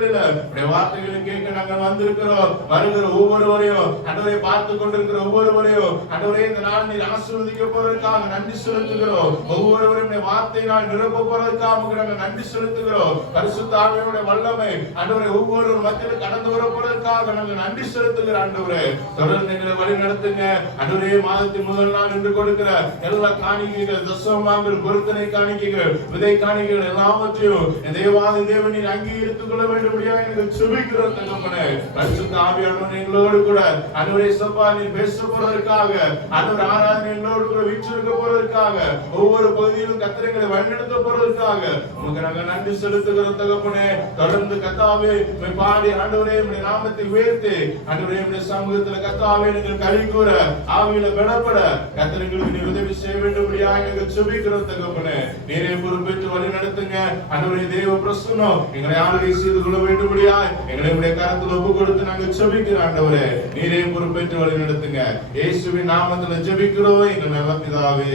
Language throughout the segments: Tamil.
வேளையில வார்த்தைகளை கேட்க நாங்கள் வந்திருக்கிறோம். வருகிற ஒவ்வொருவரையும் ஆண்டவரே பார்த்து கொண்டிருக்கிற ஒவ்வொருவரையும் ஆண்டவரே இந்த நாள் நீர் ஆசீர்வதிக்க போறதுக்காக நன்றி செலுத்துகிறோம். ஒவ்வொருவரும் வார்த்தையினால் நிரப்ப போறதுக்காக நாங்கள் நன்றி செலுத்துகிறோம். பரிசுத்த ஆவியானவருடைய வல்லமை ஆண்டவரே ஒவ்வொரு மத்தியில் கடந்து வர போறதுக்காக நாங்கள் நன்றி செலுத்துகிறோம். ஆண்டவரே தொடர்ந்து எங்களை வழி நடத்துங்க. ஆண்டவரே மாதத்தின் முதல் நாள் என்று கொடுக்கிற எல்லா காணிக்கைகள், தசமபாகங்கள், பொருத்தனை காணிக்கைகள், விதை காணிக்கைகள் எல்லாவற்றையும் தேவாதி தேவனின் அங்கீகரித்துக் கொள்ள வேண்டும்படியாக எங்களுக்கு சுபிக்கிறோம். தகப்பனே பரிசுத்த ஆவியானவர் எங்களோடு கூட ஆண்டவரே சப்பா நீர் பேச போறதற்காக, ஆண்டவர் ஆராதனை எங்களோடு கூட வீற்றிருக்க போறதற்காக, ஒவ்வொரு பகுதியிலும் கர்த்தரை வழிநடத்த போறதற்காக உங்களுக்கு நாங்கள் நன்றி செலுத்துகிறோம். தகப்பனே தொடர்ந்து கர்த்தாவே பாடி ஆண்டவரே உம்முடைய நாமத்தை உயர்த்தி ஆண்டவரே உம்முடைய சமூகத்தில் கர்த்தாவே நீங்கள் கலி கூற ஆவியில பலப்பட கர்த்தர் எங்களுக்கு நீர் உதவி செய்ய வேண்டும்படியாக எங்கள் சுபிக்கிறோம். தகப்பனே நீரே பொறுப்பேற்று வழி நடத்துங்க. ஆண்டவரே தேவ பிரசன்னம் எங்களை ஆளுகை செய்து கொள்ள வேண்டும்படியாக எங்களை உடைய கரத்தில் ஒப்பு கொடுத்து நாங்கள் ஜெபிக்கிறோம். ஆண்டவரே நீரே பொறுப்பேற்று வழி நடத்துங்க. இயேசுவின் நாமத்தில் ஜெபிக்கிறோம் எங்கள் நல்ல பிதாவே.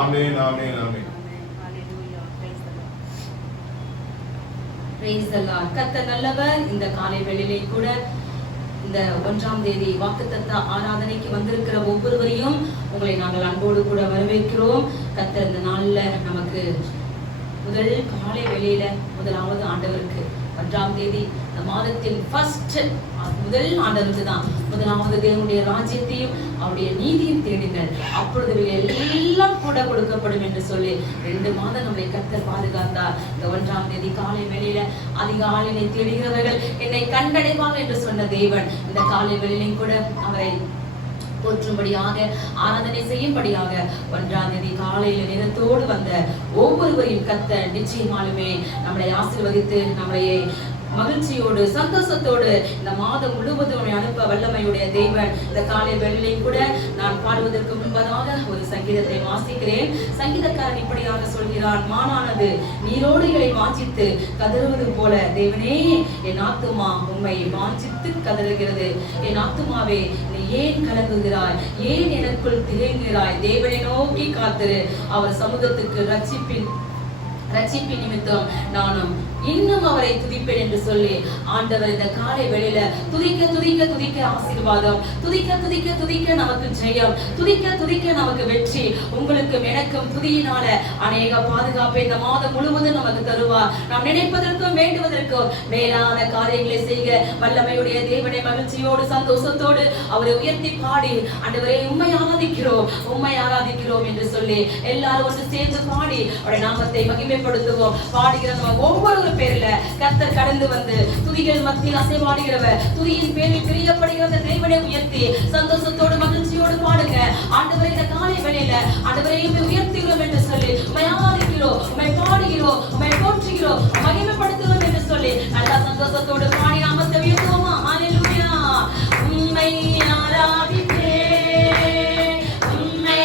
ஆமென், ஆமென், ஆமென். கர்த்தர் நல்லவர். இந்த காலை வேளையிலே கூட இந்த 1ஆம் தேதி வாக்குத்தத்த ஆராதனைக்கு வந்திருக்கிற ஒவ்வொருவரையும் உங்களை நாங்கள் அன்போடு கூட வரவேற்கிறோம். கர்த்தர் இந்த நாள்ல நமக்கு முதல் காலை வேளையில முதலாவது ஆண்டவருக்கு 1ஆம் தேதி இந்த மாதத்தின் ஃபர்ஸ்ட் முதல் ஆண்டவருக்கு தான் முதலாவது தேவனுடைய ராஜ்யத்தையும் அவருடைய நீதியும் தேடுங்கள், அப்பொழுது எல்லாம் கூட கொடுக்கப்படும் என்று சொல்லி 2 மாதம் நம்மை கர்த்தர் பாதுகாத்தார். இந்த 1ஆம் தேதி காலை வேளையில அதிகாலையிலே தேடுகிறவர்கள் என்னை கண்டடைவார்கள் என்று சொன்ன தேவன் இந்த காலை வேளையிலும் கூட அவரை போற்றும்படியாக ஆராதனை செய்யும்படியாக 1ஆம் தேதி காலையில நேரத்தோடு வந்த ஒவ்வொருவரையும் கர்த்தர் நிச்சயமாலுமே நம்மளை ஆசீர்வதித்து நம்மளை மகிழ்ச்சியோடு சந்தோஷத்தோடு இந்த மாதம் முழுவதும் அனுப்ப வல்லமையுடைய தேவன். இந்த காலை வேளையிலும் கூட நான் பாடுவதற்கு முன்பதாக ஒரு சங்கீதத்தை வாசிக்கிறேன். சங்கீதக்காரன் இப்படியாக சொல்கிறான், மானானது நீரோடைகளை வாஞ்சித்து கதறுவது போல தேவனே என் ஆத்துமா உம்மை வாஞ்சித்து கதறுகிறது. என் ஆத்துமாவே நீ ஏன் கலங்குகிறாய், ஏன் எனக்குள் திகழ்கிறாய்? தேவனை நோக்கி காத்திரு, அவர் சமூகத்துக்கு ரட்சிப்பின் நிமித்தம் நானும் இன்னும் அவரை துதிப்பேன் என்று சொல்லி ஆண்டவர் இந்த காலை வேளையில துதிக்க துதிக்க துதிக்க ஆசீர்வாதம், துதிக்க துதிக்க துதிக்க நமக்கு ஜெயம், துதிக்க துதிக்க நமக்கு வெற்றி. உங்களுக்கும் எனக்கும் துதியினால அநேக பாதுகாப்பை இந்த மாதம் முழுவதும் நமக்கு தருவார். நாம் நினைப்பதற்கும் வேண்டுவதற்கும் மேலான காரியங்களை செய்க வல்லமையுடைய தேவனை மகிழ்ச்சியோடு சந்தோஷத்தோடு அவரை உயர்த்தி பாடி ஆண்டவரே உம்மை ஆராதிக்கிறோம், உம்மை ஆராதிக்கிறோம் என்று சொல்லி எல்லாரும் ஒன்று சேர்ந்து பாடி அவருடைய நாமத்தை மகிமைப்படுத்துவோம். பாடுகிற ஒவ்வொரு பேர்ல கர்த்தர் கடந்து வந்து துதிகள் மத்தியில் அசைவாடுகிறவர், துதியின் பேரில் பிரியப்படுகிற தேவனை உயர்த்தி சந்தோஷத்தோடு மகிழ்ச்சியோடு பாடுங்க. ஆண்டவரே இந்த காலை வேளையில ஆண்டவரை உயர்த்துகிறோம் என்று சொல்லி உம்மை ஆராதிக்கிறோம், உம்மை பாடுகிறோம், உம்மை போற்றுகிறோம், மகிமைப்படுத்துகிறோம் என்று சொல்லி நல்ல சந்தோஷத்தோடு பாடி நாமத்தை உயர்த்துவோமா? ஹல்லேலூயா. உம்மை ஆராதிப்பேன், உம்மை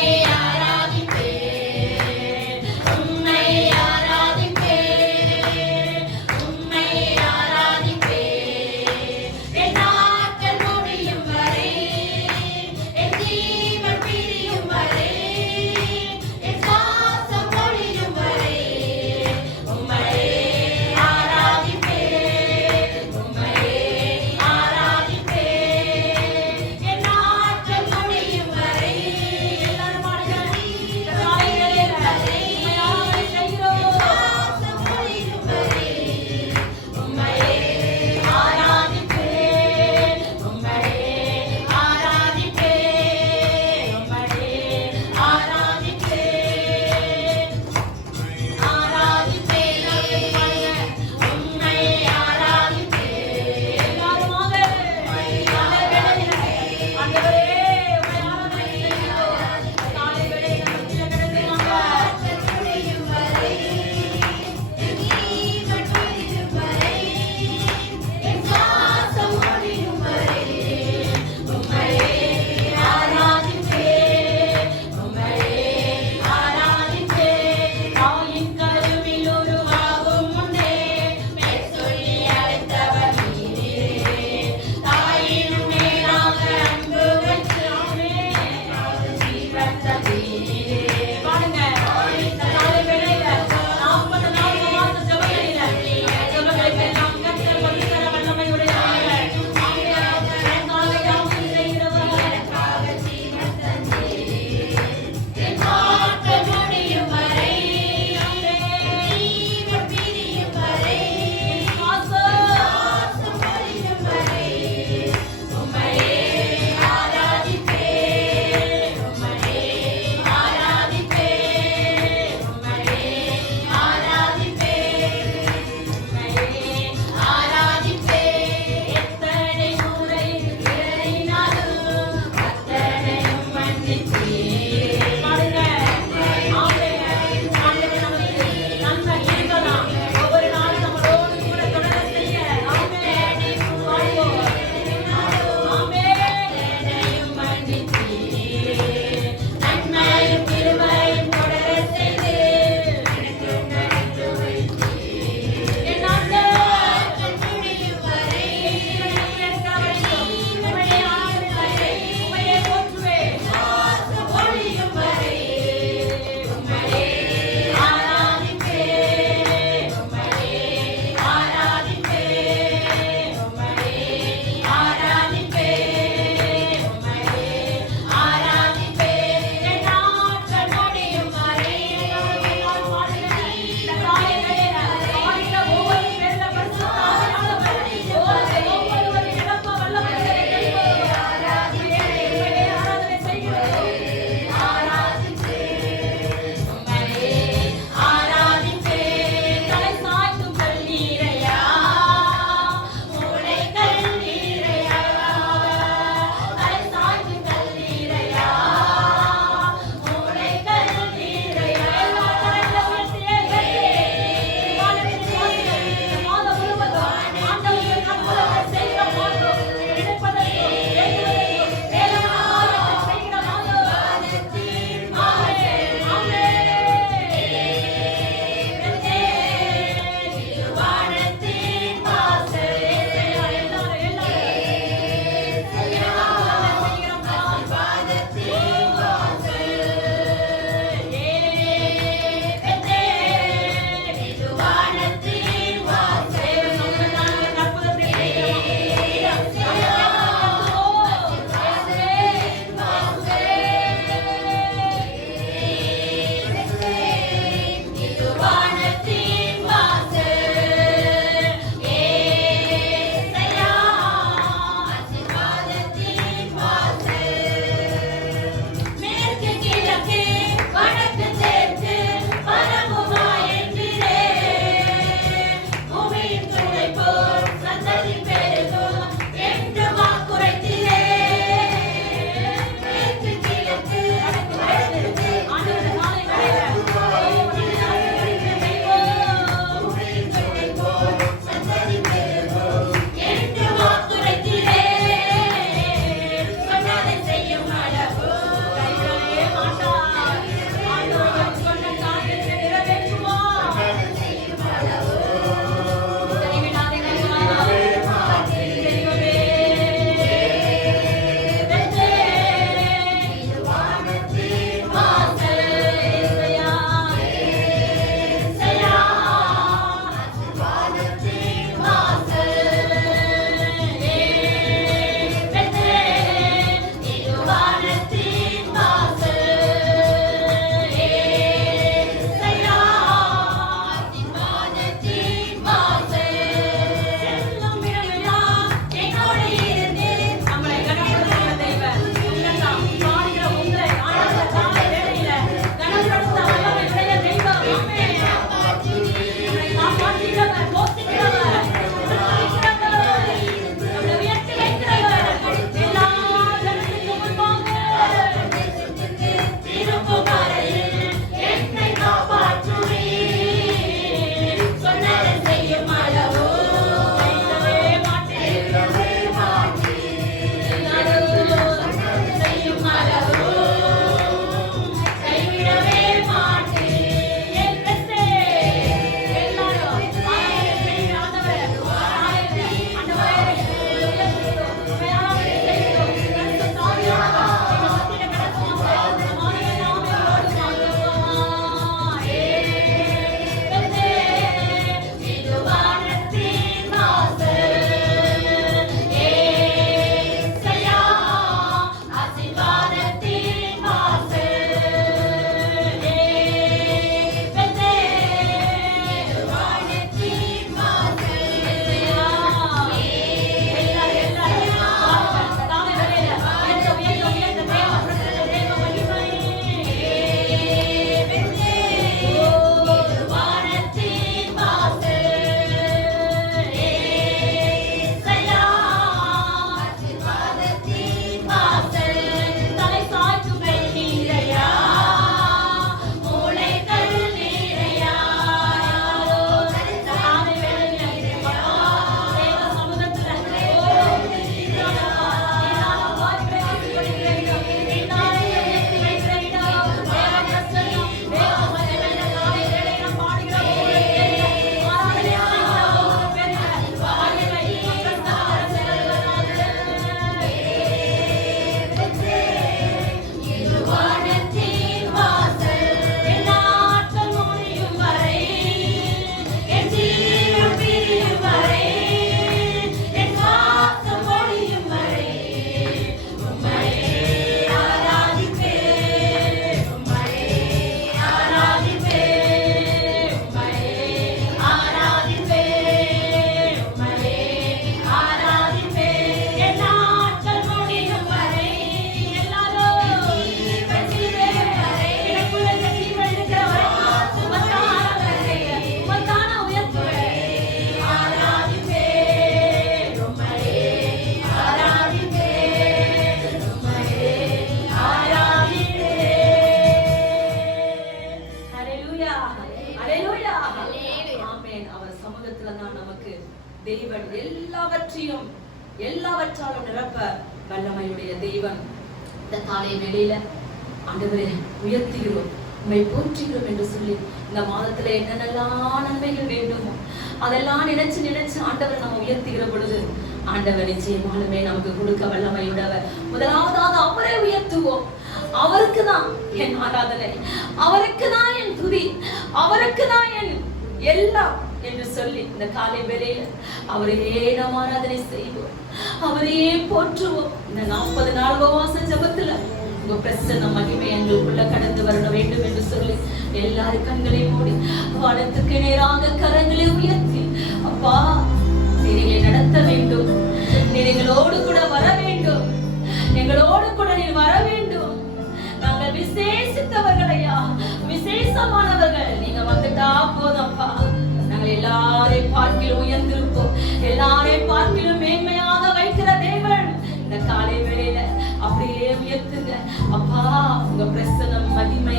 எல்லாவற்றாலும் நிரப்ப வல்லமையுடைய தெய்வம். இந்த காலை வேளையில ஆண்டவரே உயர்த்துகிறோம், உம்மை போற்றுகிறோம் என்று சொல்லி இந்த மாதத்துல என்னென்னலாம் நன்மைகள் வேண்டுமோ அதெல்லாம் நினைச்சு ஆண்டவர் நம்ம உயர்த்துகிற பொழுது ஆண்டவர் நிச்சயமாலுமே நமக்கு கொடுக்க வல்லமையுடையவர். முதலாவதாக அவரை உயர்த்துவோம். அவருக்கு தான் என் ஆராதனை, அவருக்கு தான் என் துதி, அவருக்கு தான் என் எல்லாம் என்று சொல்லி இந்த காலை வேளையில அவரையே நாம் ஆராதனை செய்வோம், அவரையே போற்றுவோம். இந்த 40 நாள் உபவாச ஜெபத்துல உங்க பிரசன்ன மகிமை எங்களுக்குள்ள கடந்து வர வேண்டும் என்று சொல்லி எல்லாரும் கண்களை மூடி வானத்துக்கு நேராக கரங்களை உயர்த்தி, அப்பா நீரை நடத்த வேண்டும், நீர் எங்களோடு கூட வர வேண்டும், எங்களோடு கூட நீர் வர வேண்டும். நாங்கள் விசேஷித்தவர்களையா, விசேஷமானவர்கள், நீங்க வந்துட்டா போதப்பா. நாங்கள் எல்லாரையும் பார்க்கிலும் உயர்ந்திருப்போம், எல்லாரையும் பார்க்கிலும் மேன்மையாக வைக்கிற தேவன் இந்த காலை வேளையில அப்படியே உயர்த்துங்க அப்பா. உங்க பிரசன்னம் மகிமை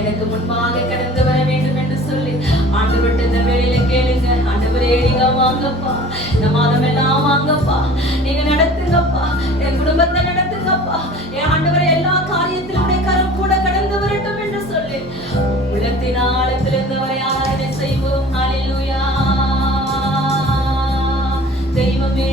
எனக்கு முன்பாக கடந்து வர வேண்டும் என்று சொல்லி ஆண்டவர்ட்ட இந்த வேளையில கேளுங்க. ஆண்டவரே நீங்க வாங்கப்பா, இந்த மாதம் எல்லாம் வாங்கப்பா, நீங்க நடத்துங்கப்பா, என் குடும்பத்தை நடத்துங்கப்பா, என் ஆண்டவரே எல்லா காரியத்திலும் உடைய கரம் கூட கடந்து வரட்டும் என்று சொல்லி உள்ளத்தின் ஆழத்திலிருந்து அவரை ஆராதனை செய்வோம். ஹல்லேலூயா. தெய்வமே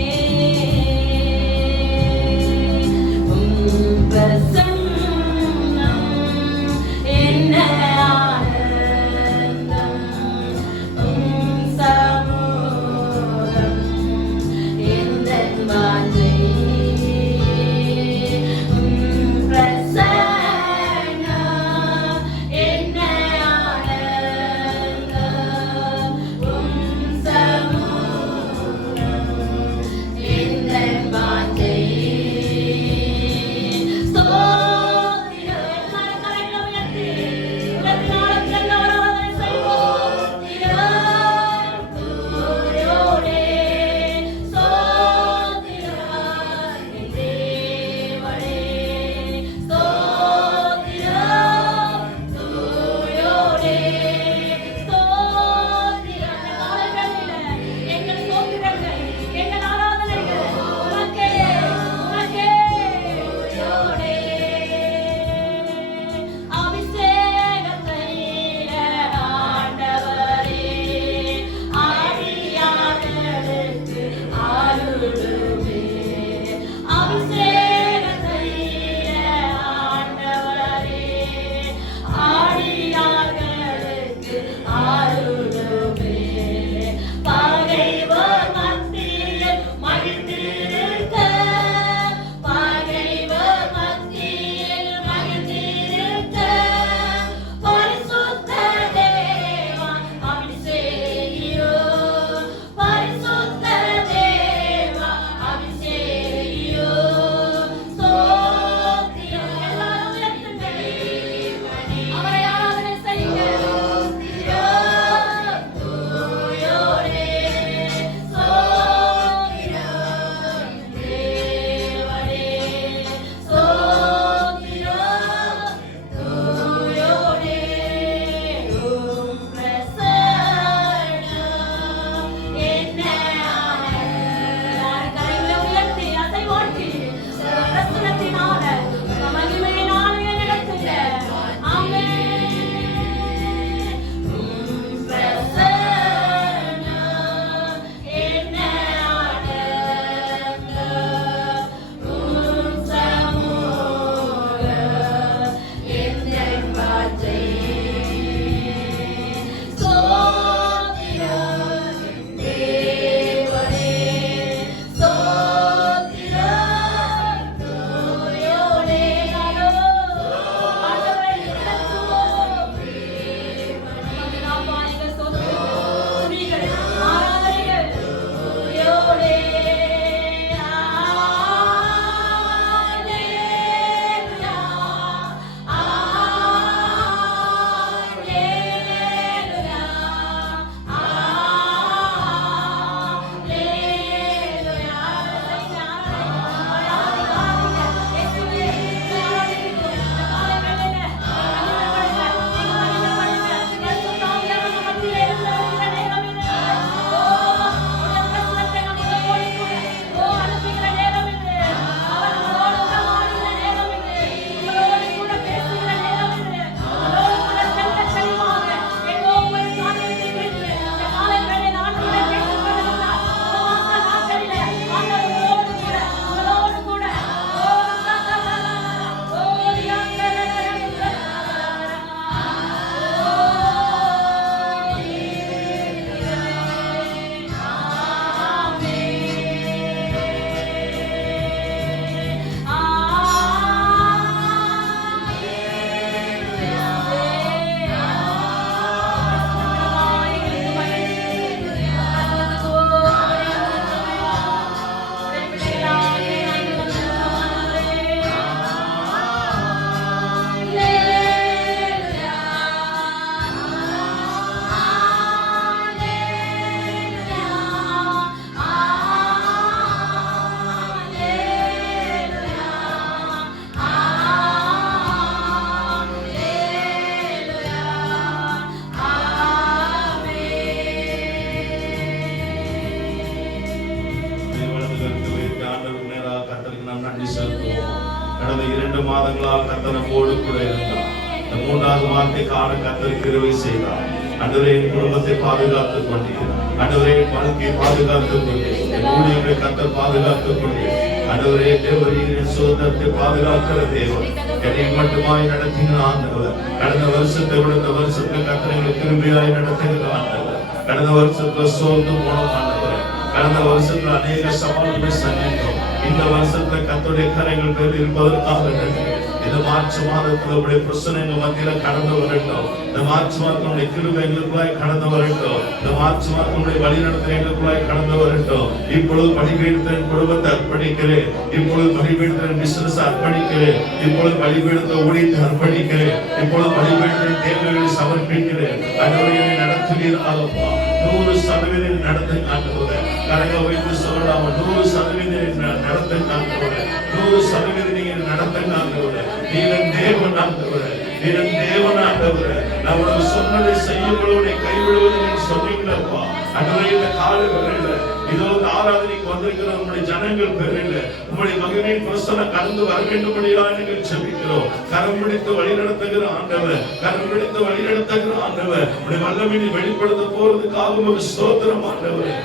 நாம் நன்றி செலுத்துவோம். கடந்த 2 மாதங்களாக கர்த்தர் நம்மோடு கூட இருந்தார். இந்த 3வது வார்த்தை காண கர்த்தர் கிருபை செய்தார். ஆண்டவரே, என் குடும்பத்தை பாதுகாத்துக் கொண்டீர். ஆண்டவரே, என் வாழ்க்கையை பாதுகாத்துக் கொண்டீர். என் ஊழியர்களை கர்த்தர் பாதுகாத்துக் கொண்டீர். ஆண்டவரே, தேவரீரின் சுதந்திரத்தை பாதுகாக்கிற தேவன் என்னை மட்டுமாய் நடத்தின ஆண்டவர். கடந்த வருஷத்தை விட இந்த வருஷத்துல கர்த்தர் எங்களுக்கு கிருபையாய் நடத்துகிற ஆண்டவர். கடந்த வருஷத்துல சோர்ந்து போனோம் ஆண்டவர். கடந்த வருஷத்துல அநேக சவால்களை சந்தித்தோம். இந்த வருஷத்துல கர்த்தருடைய கரங்கள் பேர் இருப்பதற்காக நன்றி. இந்த மார்ச் மாதத்துல உடைய பிரச்சனைகள் மத்தியில கடந்து வரட்டும். இந்த மார்ச் மாதத்தினுடைய கிருபை எங்களுக்குள்ளாய் கடந்து வரட்டும். இந்த மார்ச் மாதத்தினுடைய வழிநடத்தல் எங்களுக்குள்ளாய் கடந்து வரட்டும். இப்பொழுது பலிபீடத்தின் குடும்பத்தை அர்ப்பணிக்கிறேன். இப்பொழுது பலிபீடத்தின் பிசினஸ் அர்ப்பணிக்கிறேன். இப்பொழுது பலிபீடத்தை ஊழியத்தை அர்ப்பணிக்கிறேன். இப்பொழுது பலிபீடத்தின் தேவைகளை சமர்ப்பிக்கிறேன். ஆண்டவரே, நடத்துவீராகப்பா. 100% நடத்துங்க ஆண்டவரே. கரங்களை வைத்து சொல்லலாம், 100% நடத்துங்க ஆண்டவரே. 100% நீங்க நடத்துங்க ஆண்டவரே. நீரன் தேவன் ஆண்டவரே. நீரன் தேவன் ஆண்டவரே. நான் உனக்கு சொன்னதை செய்யும்பொழுது கைவிடுவது நீங்க சொன்னீங்களப்பா. ஆண்டவரே, இந்த கால வேளையில இதோ ஆராதனைக்கு வந்திருக்கிற உங்களுடைய ஜனங்கள் பேரில் உங்களுடைய மகிமையின் பிரசன்னம் கடந்து வர வேண்டும்படியாக நீங்கள் செபிக்கிறோம். கரம் பிடித்து வழி நடத்துகிற ஆண்டவர், கரம் பிடித்து வழி நடத்துகிற ஆண்டவர், உங்களுடைய வல்லமையை வெளிப்படுத்த போறதுக்காக ஒரு ஸ்தோத்திரம் ஆண்டவரே.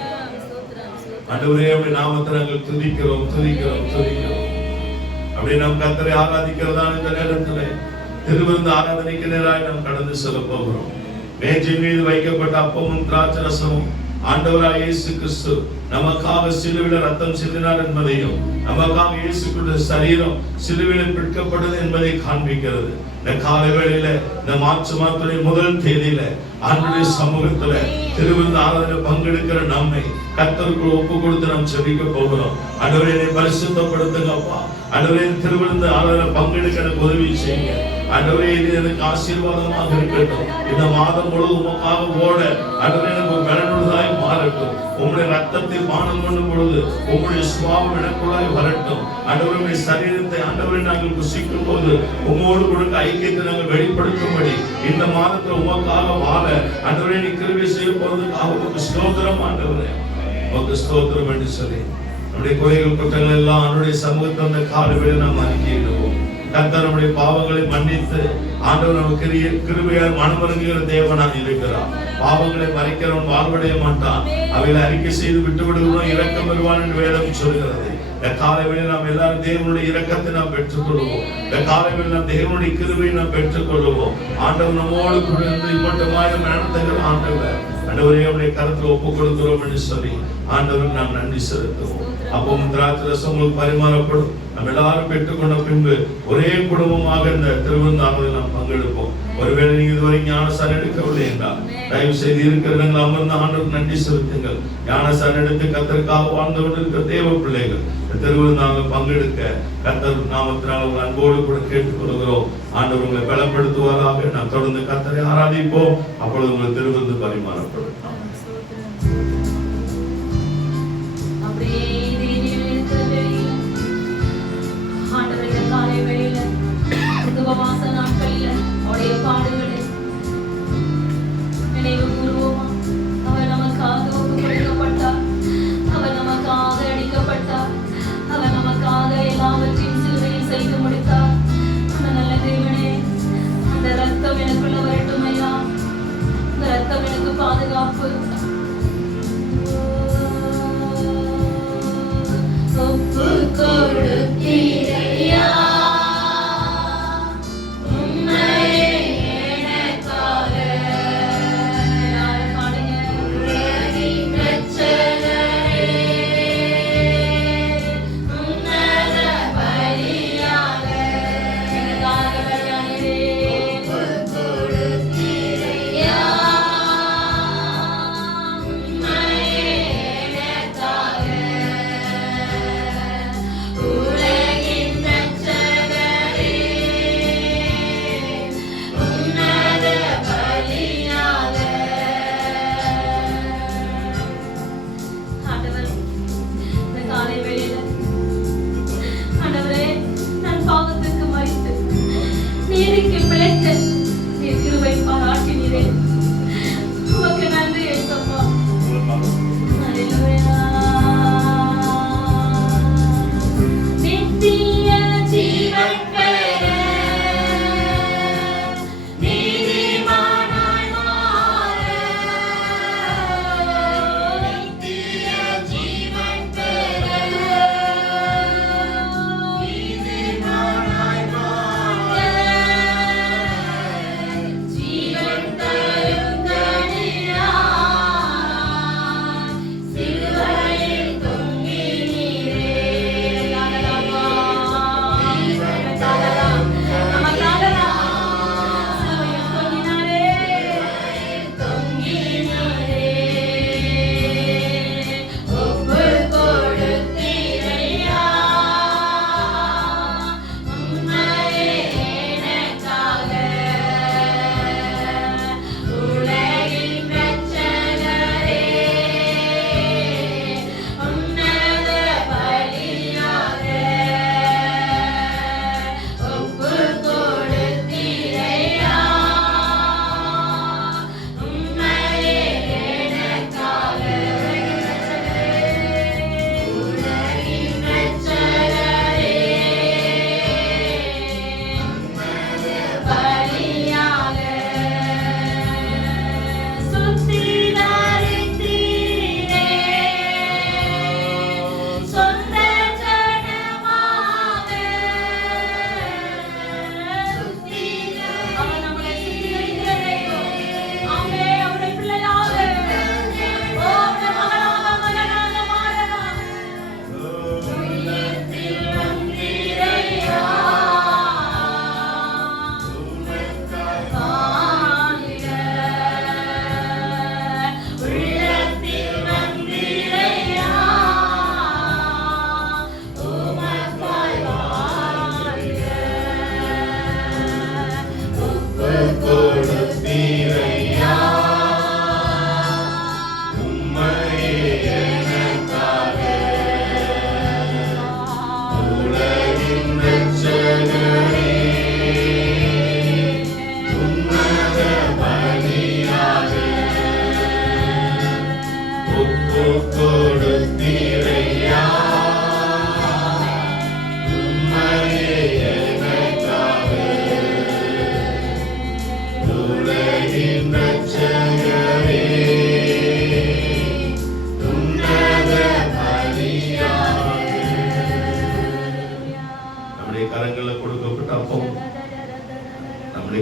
ஆண்டவரே, உங்களுடைய நாமத்தை நாங்கள் துதிக்கிறோம் துதிக்கிறோம் துதிக்கிறோம். அப்படியே நாம் கர்த்தரை ஆராதிக்கிறதான இந்த நேரத்தில் திருவிருந்து ஆராதனைக்கு நேராக நாம் கடந்து செல்ல போகிறோம். மேஜை மீது வைக்கப்பட்ட அப்பமும் திராட்சரசமும் ஆண்டவராய் இயேசு கிறிஸ்து நமக்காக சிலுவையில் ரத்தம் சிந்தினார் என்பதையும், நமக்காக இயேசு கிறிஸ்து சரீரம் சிலுவையில் பிடிக்கப்பட்டது என்பதை காண்பிக்கிறது. இந்த காலை வேளையில இந்த மார்ச் மாதத்துடைய 1 தேதியில ஆண்டவருடைய சமூகத்துல திருவிருந்து ஆராதனை பங்கெடுக்கிற நம்மை கர்த்தருக்கு ஒப்பு கொடுத்து நாம் ஜெபிக்க போகிறோம். ஆண்டவரே, என்னை பரிசுத்தப்படுத்துங்கப்பா. ஆண்டவரே, திருவிருந்து ஆராதனை பங்கெடுக்க எனக்கு உதவி செய்யுங்க. ஆண்டவரே, இது எனக்கு ஆசீர்வாதமாக இருக்கட்டும். இந்த மாதம் முழுவதும் உமக்காக ஓட ஆண்டவரே எனக்கு பலனுள்ளதாய் மாறட்டும். உங்களுடைய ரத்தத்தை பானம் பண்ணும் பொழுது உங்களுடைய சுபாவம் எனக்குள்ளாய் வரட்டும். ஆண்டவருடைய சரீரத்தை ஆண்டவரை நாங்கள் புசிக்கும் போது உங்களோடு கொடுக்க ஐக்கியத்தை நாங்கள் வெளிப்படுத்தும்படி இந்த மாதத்துல உமக்காக வாழ ஆண்டவரே நீ கிருபை செய்ய போறதுக்காக உமக்கு ஸ்தோத்திரம் ஆண்டவரே. உமக்கு ஸ்தோத்திரம் என்று சொல்லி நம்முடைய குறைகள் குற்றங்கள் எல்லாம் அவருடைய சமூகத்தை அந்த காலவேளை நாம் அறிக்கையிடுவோம். கர்த்தர் நம்முடைய பாவங்களை மன்னித்து ஆண்டவர் நமக்கு கிருபையால் மனமருங்குகிற தேவனாக இருக்கிறார். பாவங்களை மறைக்கிறவன் வாழ்வடைய மாட்டான். அவைகளை அறிக்கை செய்து விட்டு விடுகிறோம், இரக்கம் வருவான் என்று வேதம் சொல்கிறது. இந்த காலைவேளை நாம் எல்லாரும் தேவனுடைய இரக்கத்தை நாம் பெற்றுக் கொள்வோம். இந்த காலைவேளை நாம் தேவனுடைய கிருபையை நாம் பெற்றுக் கொள்வோம். ஆண்டவர் நம்மோடு கூட இருந்து இம்மட்டமாய் நம்ம நடத்துகிற ஆண்டவர். ஆண்டவரே, அவருடைய கருத்தில் ஒப்புக் கொடுக்கிறோம் என்று சொல்லி ஆண்டவருக்கு நாம் நன்றி செலுத்துவோம். அப்பவும் திராட்சரசம் உங்களுக்கு பரிமாறப்படும். நம்ம எல்லாரும் பெற்றுக்கொண்ட பின்பு ஒரே குடும்பமாக இந்த திருவிருந்தாளர்கள் நாம் பங்கெடுப்போம். ஒருவேளை நீங்க இதுவரை ஞானசாரம் எடுக்கவில்லை என்றால் தயவு செய்து இருக்கிறவங்க அமர்ந்த ஆண்டவருக்கு நன்றி செலுத்துங்கள். ஞானசாரம் எடுத்து கர்த்தருக்காக வாழ்ந்து கொண்டிருக்கிற தேவ பிள்ளைகள் திருவிருந்தாளர்கள் பங்கெடுக்க கர்த்தர் நாமத்தினால் உங்கள் அன்போடு கூட கேட்டுக்கொள்கிறோம். ஆண்டவர் உங்களை பலப்படுத்துவதாக. நாம் தொடர்ந்து கர்த்தரை ஆராதிப்போம். அப்பொழுது உங்களுக்கு திருவிருந்து பரிமாறப்படும். உபவாச நாட்களில் அவருடைய பாடுகளை நினைவு கூறுவோமா? அவர் நமக்காக ஒப்பு கொடுக்கப்பட்டார். அவர் நமக்காக அடிக்கப்பட்டார். அவர் நமக்காக எல்லாவற்றையும் சிலுவையில் செய்து முடித்தார். அந்த நல்ல தேவனே, அந்த ரத்தம் எனக்குள்ள வரட்டும் ஐயா. அந்த ரத்தம் எனக்கு பாதுகாப்பு. ஒப்பு கொடுத்தீரையா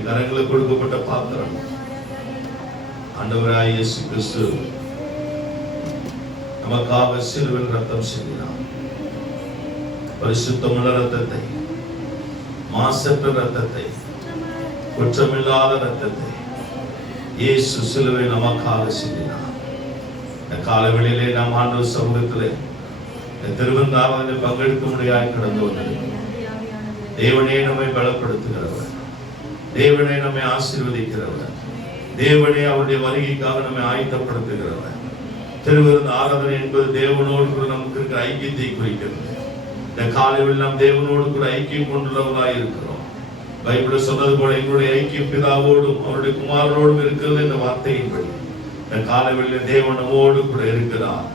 கரங்களுக்கு கொடுக்கப்பட்ட பாத்திரம். ஆண்டவராய் இயேசு கிறிஸ்து நமக்காக சிலுவையில் ரத்தம் சிந்தினார். பரிசுத்தமுள்ள ரத்தத்தை, மாசற்ற ரத்தத்தை, குற்றமில்லாத ரத்தத்தை இயேசு சிலுவை நமக்காக சிந்தினார். இந்த காலவெளியிலே நாம் ஆண்டவர் சமூகத்திலே திருவந்தாவதில் பங்கெடுக்க முடியாது கடந்து வந்திருக்கிறோம். தேவனே நம்மை பலப்படுத்துகிறவர், தேவனே நம்மை ஆசீர்வதிக்கிறவர், தேவனே அவருடைய வருகைக்காக நம்மை ஆயத்தப்படுத்துகிறவர். திருவிருந்த ஆராதனை என்பது தேவனோடு கூட நமக்கு இருக்கிற ஐக்கியத்தை குறிக்கிறது. இந்த காலையில் நாம் தேவனோடு கூட ஐக்கியம் கொண்டுள்ளவர்களாய் இருக்கிறோம். பைபிள் சொன்னது போல எங்களுடைய ஐக்கியம் பிதாவோடும் அவருடைய குமாரனோடும் இருக்கிறது என்ற வார்த்தையின்படி இந்த காலையில் தேவன் நம்மோடு கூட இருக்கிறார்.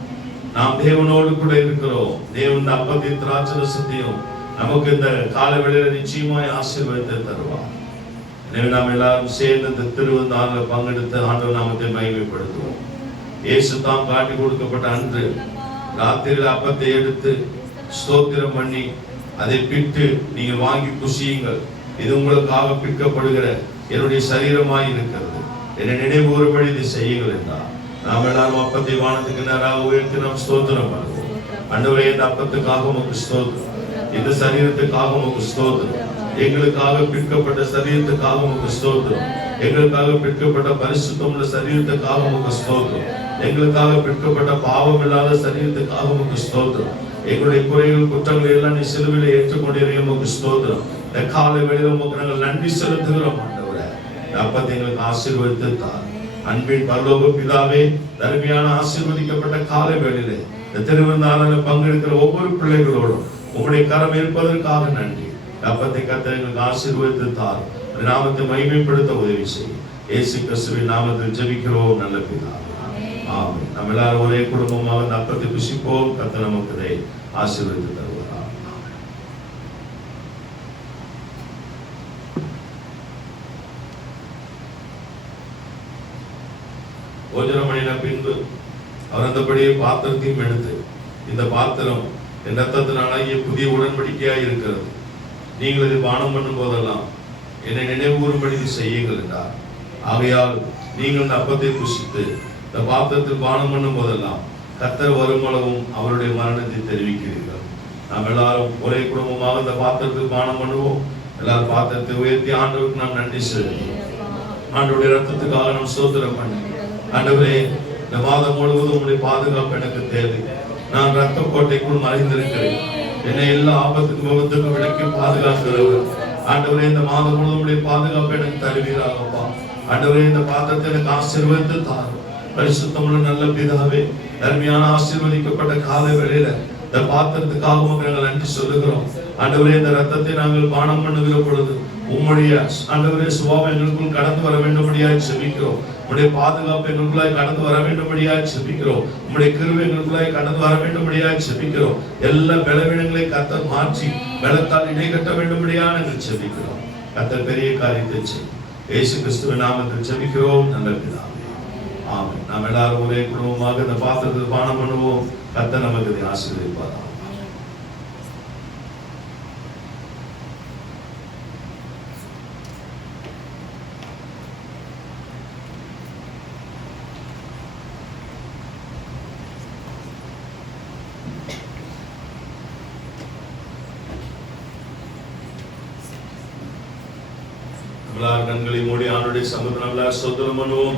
நாம் தேவனோடு கூட இருக்கிறோம். தேவன் அப்பத்தின் திராட்சரசத்தையும் நமக்கு இந்த காலையில் நிச்சயமாய் ஆசீர்வாதத்தை தருவார். எனவே நாம் எல்லாரும் சேர்ந்து இந்த திருவிருந்தாளில் பங்கெடுத்து ஆண்டவர் நாமத்தை மகிமைப்படுத்துவோம். இயேசு தாம் காட்டி கொடுக்கப்பட்ட அன்று ராத்திரியில் அப்பத்தை எடுத்து ஸ்தோத்திரம் பண்ணி அதை பிட்டு நீங்கள் வாங்கி புசியுங்கள், இது உங்களுக்காக பிற்கப்படுகிற என்னுடைய சரீரமாய் இருக்கிறது, என்னை நினைவுறும்படி இதை செய்யுங்கள் என்றார். நாம் எல்லாரும் அப்பத்தை வானத்துக்கு நேராக உயர்த்தி நாம் ஸ்தோத்திரம் பண்ணுவோம். ஆண்டவரே, இந்த அப்பத்துக்காக உமக்கு ஸ்தோத்திரம், இந்த சரீரத்துக்காக உமக்கு ஸ்தோத்திரம், எங்களுக்காக பிற்கப்பட்ட சரீரத்துக்காக உமக்கு ஸ்தோத்திரம், எங்களுக்காக பிற்கப்பட்ட பரிசுத்தமுள்ள சரீரத்துக்காக உமக்கு ஸ்தோத்திரம், எங்களுக்காக பிற்கப்பட்ட பாவம் இல்லாத சரீரத்துக்காக உமக்கு ஸ்தோத்திரம், எங்களுடைய குறைகள் குற்றங்களை எல்லாம் நீ சிலுவையில் ஏற்றுக்கொண்டிருக்க உமக்கு ஸ்தோத்திரம். இந்த காலை வேளையில உமக்கு நாங்கள் நன்றி செலுத்துகிறோம். ஆண்டவரே, அப்பத்தை எங்களுக்கு ஆசீர்வதித்து தார். அன்பின் பரலோக பிதாவே, தருமையான ஆசீர்வதிக்கப்பட்ட காலை வேளையிலே இந்த திருவிருந்தாளில் பங்கெடுக்கிற ஒவ்வொரு பிள்ளைகளோடும் உங்களுடைய கரம் இருப்பதற்காக நன்றி. அப்பத்தை கர்த்தர் எங்களுக்கு ஆசீர்வதித்து தார். நாமத்தை மகிமைப்படுத்த உதவி செய்யும். இயேசு கிறிஸ்துவின் நாமத்தில் ஜெபிக்கிறோம் நல்ல பிதாவே, ஆமென். நம்ம எல்லாரும் ஒரே குடும்பமாக இந்த அப்பத்தை புசிப்போம். கர்த்தர் நமக்கு இதை ஆசீர்வதித்து தருவார். போஜனம் பண்ணின பின்பு அவர் அந்தபடியே பாத்திரத்தையும் எடுத்து, இந்த பாத்திரம் என் ரத்தத்தினாலாகிய புதிய உடன்படிக்கையாய் இருக்கிறது, நீங்கள் இதை பானம் பண்ணும் போதெல்லாம் என்னை நினைவுகூறும்படி செய்யுங்கள் என்றார். ஆகையால் நீங்கள் இந்த அப்பத்தை புசித்து இந்த பாத்திரத்தில் பானம் பண்ணும் போதெல்லாம் கர்த்தர் வருமளவும் அவருடைய மரணத்தை தெரிவிக்கிறீர்கள். நாம் எல்லாரும் ஒரே குடும்பமாக இந்த பாத்திரத்தில் பானம் பண்ணுவோம். எல்லாரும் பாத்திரத்தை உயர்த்தி ஆண்டவருக்கு நாம் நன்றி செலுத்துவோம். ஆண்டவருடைய ரத்தத்துக்காக நாம் ஸ்தோத்திரம் பண்ணி, ஆண்டவரே, இந்த மாதம் முழுவதும் உங்களுடைய பாதுகாப்பு எனக்கு தேவை. நான் ரத்த கோட்டைக்குள் மறைந்திருக்கிறேன். என்னை எல்லா ஆபத்துக்கும் விபத்துக்கும் விலக்கி பாதுகாக்கிறவர். ஆண்டவரே, இந்த மாதம் முழுவதும் உங்களுடைய பாதுகாப்பு எனக்கு தருவீராகப்பா. ஆண்டவரே, இந்த பாத்திரத்தை எனக்கு ஆசீர்வதித்து தாரும். பரிசுத்தமுள்ள நல்ல பிதாவே, அருமையான ஆசீர்வதிக்கப்பட்ட காலை வேளையில இந்த பாத்திரத்துக்காக நாங்கள் நன்றி சொல்லுகிறோம். ஆண்டவரே, இந்த ரத்தத்தை நாங்கள் பானம் பண்ணுகிற பொழுது உம்முடைய ஆண்டவரே சுபாவம் எங்களுக்குள் கடந்து வர வேண்டும்படியாய் செபிக்கிறோம். உம்முடைய பாதுகாப்பு எங்களுக்குள்ளாய் கடந்து வர வேண்டும்படியாய் செபிக்கிறோம். உம்முடைய கிருபை எங்களுக்குள்ளாய் கடந்து வர வேண்டும்படியாய் செபிக்கிறோம். எல்லா பலவீனங்களை கர்த்தர் மாற்றி பலத்தால் இடைகட்ட வேண்டும்படியாக நாங்கள் செபிக்கிறோம். கர்த்தர் பெரிய காரியத்தை செய்யும். இயேசு கிறிஸ்துவின் நாமத்தில் செபிக்கிறோம் நல்ல பிதாவே, ஆமென். நாம் எல்லாரும் ஒரே குடும்பமாக இந்த பாத்திரத்தில் பானம் பண்ணுவோம். கர்த்தர் நமக்கு இதை ஆசீர்வதிப்பார். கண்களை மூடி ஆண்டுடைய சமுத்திரம் ஸ்தோத்திரம் பண்ணுவோம்.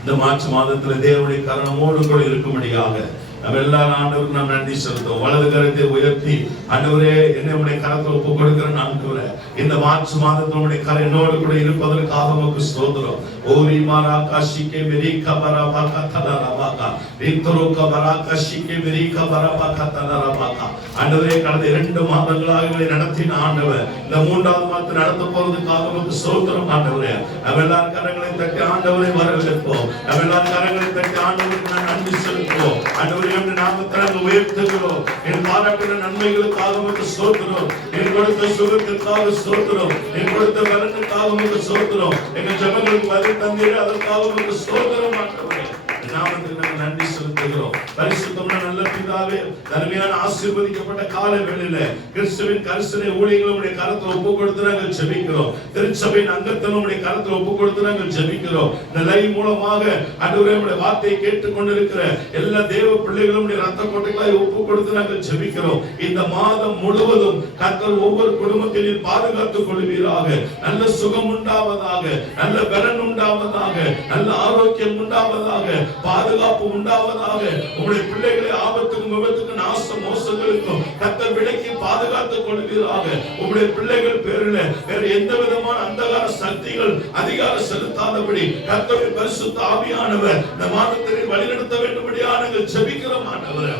இந்த மார்ச் மாதத்துல தேவனுடைய கரணமோடு கூட இருக்கும்படியாக நம்ம எல்லாரும் ஆண்டவருக்கு நாம் நன்றி செலுத்துவோம். வலது கரத்தை உயர்த்தி, ஆண்டவரே, என்னுடைய கரத்தை ஒப்பு கொடுக்கிறேன். ஆண்டவரே, இந்த மார்ச் மாதத்தில் உடைய கரம் என்னோடு கூட இருப்பதற்காக உமக்கு ஸ்தோத்திரம். ஓரி மாராகா ஷிகே மெரிகா பராபாகா தலராபாகா ரித்ரோகா பராகா ஷிகே மெரிகா பராபாகா தலராபாகா. ஆண்டவரே, கடந்த 2 மாதங்களாக எங்களை நடத்தின ஆண்டவர், இந்த 3வது மாதத்தை நடத்த போறதுக்காக உமக்கு ஸ்தோத்திரம். ஆண்டவரே, நம்ம எல்லாரும் கரங்களை தட்டி ஆண்டவரை வரவேற்போம். நம்ம எல்லாரும் கரங்களை தட்டி ஆண்டவருக்கு நான் நன்றி செலுத்துவோம். ஆண்டவரே, நாமத்தை உயர்த்துகிறோம். என் பாராட்டின நன்மைகளுக்காக உமக்கு ஸ்தோத்திரம். என் கொடுத்த சுகத்திற்காக ஸ்தோத்திரம். என் கொடுத்த பலனுக்காக உமக்கு ஸ்தோத்திரம். எங்கள் ஜெபங்களுக்கு பதில் தந்தீர், அதற்காக உமக்கு ஸ்தோத்திரம். ஆண்டவரே, நாமத்துக்கு நாங்கள் நன்றி செலுத்துகிறோம். பரிசுத்தமுள்ள நல்ல பிதாவே, பிதாவே, அருமையான ஆசீர்வதிக்கப்பட்ட கால வேளையில கிறிஸ்துவின் கரிசனை ஊழியங்களை உடைய கரத்துல ஒப்பு கொடுத்து நாங்கள் ஜெபிக்கிறோம். திருச்சபையின் அங்கத்தனம் உடைய கரத்துல ஒப்பு கொடுத்து நாங்கள் ஜெபிக்கிறோம். இந்த லைவ் மூலமாக ஆண்டவரே உடைய வார்த்தையை கேட்டுக்கொண்டிருக்கிற எல்லா தேவ பிள்ளைகளும் உடைய ரத்த கோட்டைகளை ஒப்பு கொடுத்து நாங்கள் ஜெபிக்கிறோம். இந்த மாதம் முழுவதும் கர்த்தர் ஒவ்வொரு குடும்பத்திலும் பாதுகாத்துக் கொள்வீராக. நல்ல சுகம் உண்டாவதாக, நல்ல பலன் உண்டாவதாக, நல்ல ஆரோக்கியம் உண்டாவதாக, பாதுகாப்பு உண்டாவதாக. உங்களுடைய பிள்ளைகளை ஆபத்துக்கும் விபத்துக்கும் நாச மோசங்களுக்கும் கர்த்தர் விலக்கி பாதுகாத்துக் கொள்வீராக. உங்களுடைய பிள்ளைகள் பேரில் வேற எந்த விதமான அந்தகார சக்திகள் அதிகாரம் செலுத்தாதபடி கர்த்தருடைய பரிசுத்த ஆவியானவர் இந்த மாதத்திலே வழிநடத்த வேண்டும்படியாக நாங்கள் ஜெபிக்கிறோம் ஆண்டவரே.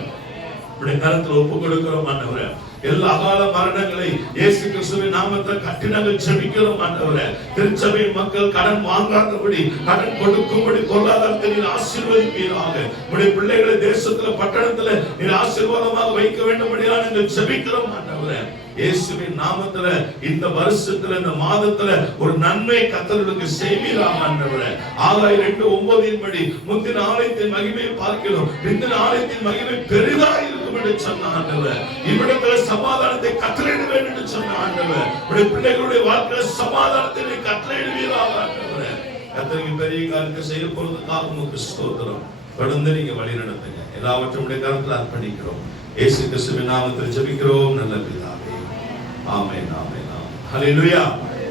உடைய கரத்தில் ஒப்பு கொடுக்கிறோம் ஆண்டவரே. எல்லா அகால மரணங்களை இயேசு கிறிஸ்துவின் நாமத்தில் கட்டி நாங்கள் ஜெபிக்கிறோம் ஆண்டவரே. திருச்சபையின் மக்கள் கடன் வாங்காதபடி, கடன் கொடுக்கும்படி பொருளாதாரத்தை நீர் ஆசீர்வதிப்பீராக. உடைய பிள்ளைகளை தேசத்துல பட்டணத்துல நீர் ஆசீர்வாதமாக வைக்க வேண்டும்படியாக நாங்கள் ஜெபிக்கிறோம் ஆண்டவரே. இயேசுவின் நாமத்துல இந்த வருஷத்துல இந்த மாதத்துல ஒரு நன்மை கர்த்தருக்கு செய்வீராக ஆண்டவரே. ஆகாய் 2:9 படி முந்தின ஆலயத்தின் மகிமையை பார்க்கிறோம், பிந்தின ஆலயத்தின் மகிமை பெரிதாக இருக்கும் என்று சொன்ன ஆண்டவரே. இவ்விடத்துல சமாதானத்தை கட்டளையிட வேண்டும் என்று சொன்ன ஆண்டவரே. உடைய பிள்ளைகளுடைய வாழ்க்கையில சமாதானத்தை கட்டளையிடுவீராக ஆண்டவரே. கர்த்தருக்கு பெரிய காரியத்தை செய்ய போறதுக்காக உமக்கு ஸ்தோத்திரம். தொடர்ந்து நீங்க வழி நடத்துங்க. எல்லாவற்றையும் உடைய கரத்தில் அர்ப்பணிக்கிறோம். இயேசு கிறிஸ்துவின் நாமத்தில் ஜெபிக்கிறோம் நல்ல பிதாவே. ஆமென், ஆமென், ஆமென். ஹல்லேலூயா.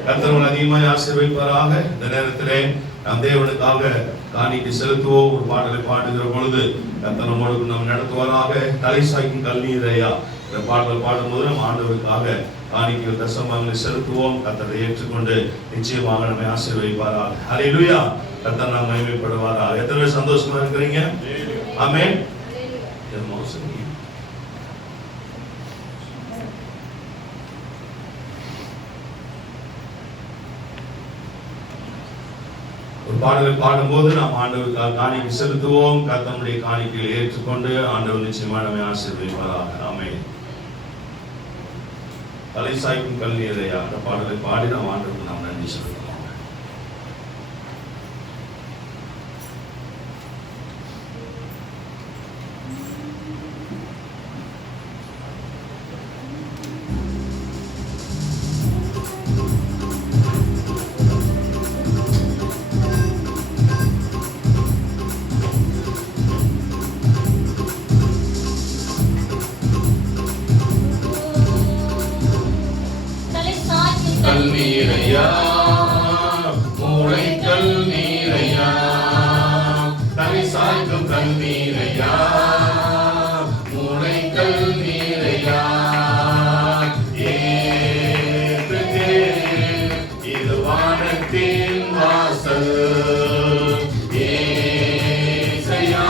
கர்த்தர் உங்களை அதிகமாக ஆசீர்வதிப்பாராக. இந்த நேரத்திலே நாம் தேவனுக்காக காணிக்கை செலுத்துவோம். ஒரு பாடலை பாடுகிற பொழுது கர்த்தர் நம்மோடு நாம் நடத்துவாராக. தலை சாய்க்கும் கல்லீரையா இந்த பாடல் பாடும்போது நம்ம ஆண்டவருக்காக காணிக்கை தசமங்களை செலுத்துவோம். கர்த்தரை ஏற்றுக்கொண்டு நிச்சயமாக நம்மை ஆசீர்வதிப்பாராக. ஹல்லேலூயா. கர்த்தர் நாம் மகிமைப்படுவாராக. எத்தனை பேர் சந்தோஷமா இருக்கிறீங்க? ஆமென். ஒரு பாடலை பாடும்போது நாம் ஆண்டவருக்காக காணிக்கை செலுத்துவோம். கர்த்தருடைய காணிக்கையை ஏற்றுக்கொண்டு ஆண்டவர் நிச்சயமாக நம்மை ஆசீர்வதிப்பாராக. ஆமென். தலை சாய்க்கும் கல்லீரையா அந்த பாடலை பாடி நாம் ஆண்டவருக்கு நாம் நன்றி செலுத்துவோம். கல்நீரையா மூளை கல்நீரையா தலை சாய்க்கும் கல்நீரையா மூளை கல்நீரையா ஏற்றுதே இது வானத்தின் வாசல் ஏசையா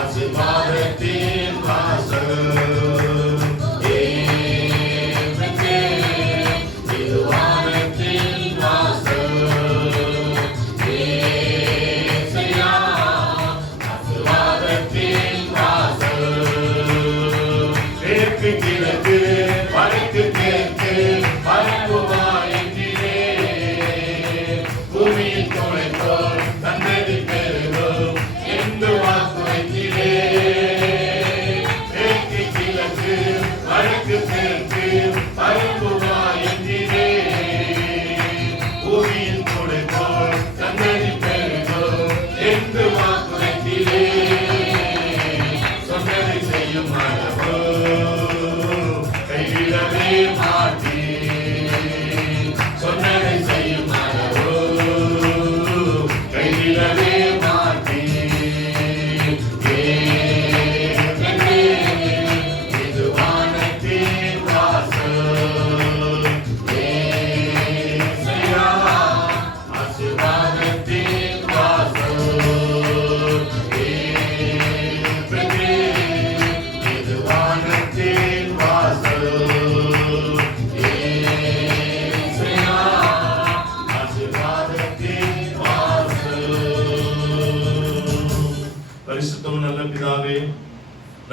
ஆசீர்வாதத்தின் வாசல்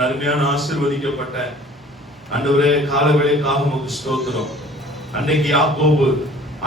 அருமையான ஆசீர்வதிக்கப்பட்ட ஆண்டவரே காலவேளைக்காக உமக்கு ஸ்தோத்திரம். அன்னைக்கு யாக்கோபு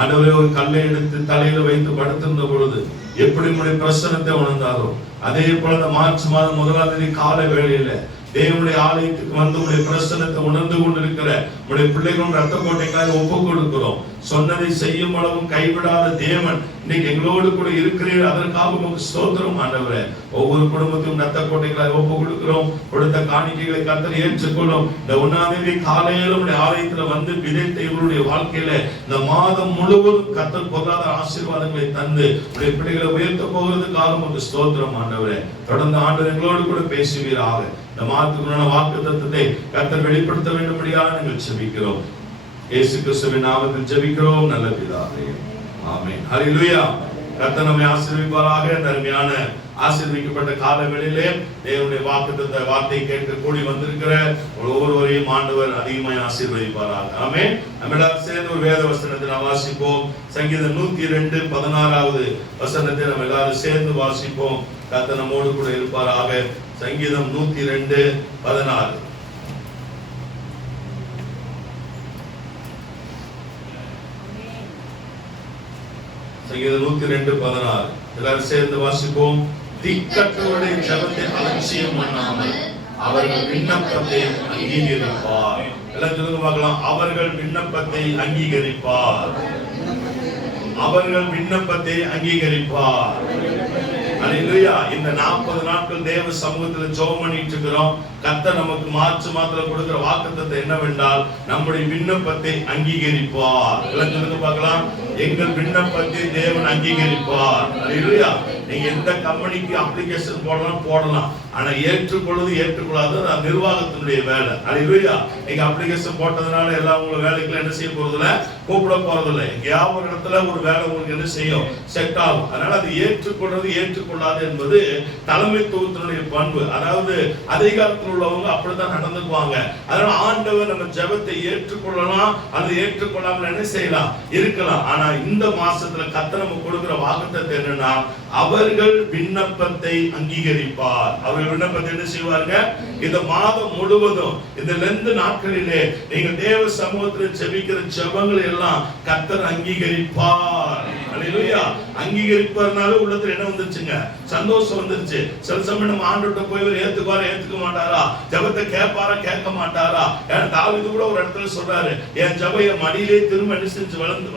ஆண்டவரே ஒரு கல்லை எடுத்து தலையில வைத்து படுத்திருந்த பொழுது எப்படி உங்களுடைய பிரசன்னத்தை உணர்ந்தாரோ அதே போல மார்ச் மாதம் 1ஆம் தேதி கால வேளையில தேவனுடைய ஆலயத்துக்கு வந்து உங்களுடைய பிரசன்னத்தை உணர்ந்து கொண்டிருக்கிற உங்களுடைய பிள்ளைகளும் ரத்த கோட்டைக்காக ஒப்பு கொடுக்கிறோம். சொன்னதை செய்யும் அளவும் கைவிடாத தேவன் இன்னைக்கு எங்களோடு கூட இருக்கிறீர்கள். அதற்காக உங்களுக்கு ஸ்தோத்திரம் ஆண்டவரே. ஒவ்வொரு குடும்பத்தையும் ரத்த கோட்டைக்காக ஒப்பு கொடுக்கிறோம். கொடுத்த காணிக்கைகளை கர்த்தர் ஏற்றுக்கொள்ளும். இந்த 1ஆம் தேதி காலையில உங்களுடைய ஆலயத்துல வந்து விதைத்த இவருடைய வாழ்க்கையில இந்த மாதம் முழுவதும் கர்த்தர் பொருளாதார ஆசீர்வாதங்களை தந்து உங்களுடைய பிள்ளைகளை உயர்த்த போகிறதுக்காக உங்களுக்கு ஸ்தோத்திரம் ஆண்டவரே. தொடர்ந்து ஆண்டவர் எங்களோடு கூட பேசுவீராக. இந்த மாதத்துக்குள்ளான வாக்குத்தத்தத்தை கர்த்தர் வெளிப்படுத்த வேண்டும்படியாக நாங்கள் ஜெபிக்கிறோம். இயேசு கிறிஸ்துவின் நாமத்தில் ஜெபிக்கிறோம் நல்ல பிதாவே. ஆமென். ஹல்லேலூயா. கர்த்தர் நம்மை ஆசீர்வதிப்பாராக. இந்த அருமையான ஆசீர்வதிக்கப்பட்ட காலங்களிலே தேவனுடைய வாக்குத்தத்த வார்த்தை கேட்க கூடி வந்திருக்கிற ஒவ்வொருவரையும் ஆண்டவர் அதிகமாய் ஆசீர்வதிப்பாராக. ஆமென். நம்ம எல்லாரும் சேர்ந்து ஒரு வேத வசனத்தை நாம் வாசிப்போம். சங்கீதம் 102:16 வசனத்தை நம்ம எல்லாரும் சேர்ந்து வாசிப்போம். கர்த்தர் நம்மோடு கூட இருப்பாராக. சங்கீதம் 102:16. சங்கீதம் 102:16 எல்லாரும் சேர்ந்து வாசிப்போம். திக்கற்றவருடைய ஜெபத்தை அலட்சியம் பண்ணாமல் அவர்கள் விண்ணப்பத்தை அங்கீகரிப்பார். எல்லாம் சொல்லுங்க பார்க்கலாம். அவர்கள் விண்ணப்பத்தை அங்கீகரிப்பார். அவர்கள் விண்ணப்பத்தை அங்கீகரிப்பார். அல்லேலூயா. இந்த 40 நாட்கள் தேவ சமூகத்தில் ஜெபம் பண்ணிட்டு இருக்கிறோம். கர்த்தர் நமக்கு மார்ச் மாதத்துல கொடுக்கிற வாக்குத்தத்தம் என்னவென்றால் நம்முடைய விண்ணப்பத்தை அங்கீகரிப்பார். எல்லாம் சொல்லுங்க பார்க்கலாம். எங்கள் விண்ணப்பத்தை தேவன் அங்கீகரிப்பார். அல்லேலூயா. நீங்க எந்த கம்பெனிக்கு அப்ளிகேஷன் போடலாம். ஆனா ஏற்றுக்கொள்வது ஏற்றுக்கொள்ளாது அது நிர்வாகத்தினுடைய வேலை. அல்லேலூயா. நீங்க அப்ளிகேஷன் போட்டதுனால எல்லாம் உங்க வேலைக்கு என்ன செய்ய போறதில்ல, கூப்பிட போறதில்லை. எங்கேயாவது ஒரு இடத்துல ஒரு வேலை உங்களுக்கு என்ன செய்யும், செட் ஆகும். அதனால அது ஏற்றுக்கொள்றது ஏற்றுக்கொள்ளாது என்பது தலைமைத்துவத்தினுடைய பண்பு. அதாவது அதிகாரத்தில் உள்ளவங்க அப்படித்தான் நடந்துக்குவாங்க. அதனால ஆண்டவர் நம்ம ஜெபத்தை ஏற்றுக்கொள்ளலாம் அல்லது ஏற்றுக்கொள்ளாமல் என்ன செய்யலாம் இருக்கலாம். ஆனா இந்த மாசத்துல கர்த்தர் நமக்கு கொடுக்கிற வாக்குத்தத்தம் என்னன்னா அவர்கள் விண்ணப்பத்தை அங்கீகரிப்பார். அவர்கள் விண்ணப்பத்தை என்ன செய்வாங்க? இந்த மாதம் முழுவதும் இந்த லெந்து நாட்களிலே நீங்க தேவ சமூகத்தில் ஜெபிக்கிற ஜெபங்கள் எல்லாம் கர்த்தர் அங்கீகரிப்பார். அல்லேலூயா. அங்கீகரிப்பதனால உள்ளத்துல என்ன வந்துருச்சுங்க? சந்தோஷம் வந்துருச்சு. சில சமயம் நம்ம ஆண்டவர்ட்ட போய் ஏத்துக்குவாரா ஏத்துக்க மாட்டாரா, ஜெபத்தை கேட்பாரா கேட்க மாட்டாரா. தாவீது கூட ஒரு இடத்துல சொல்றாரு, என் ஜெபம் என் மடியிலே திரும்ப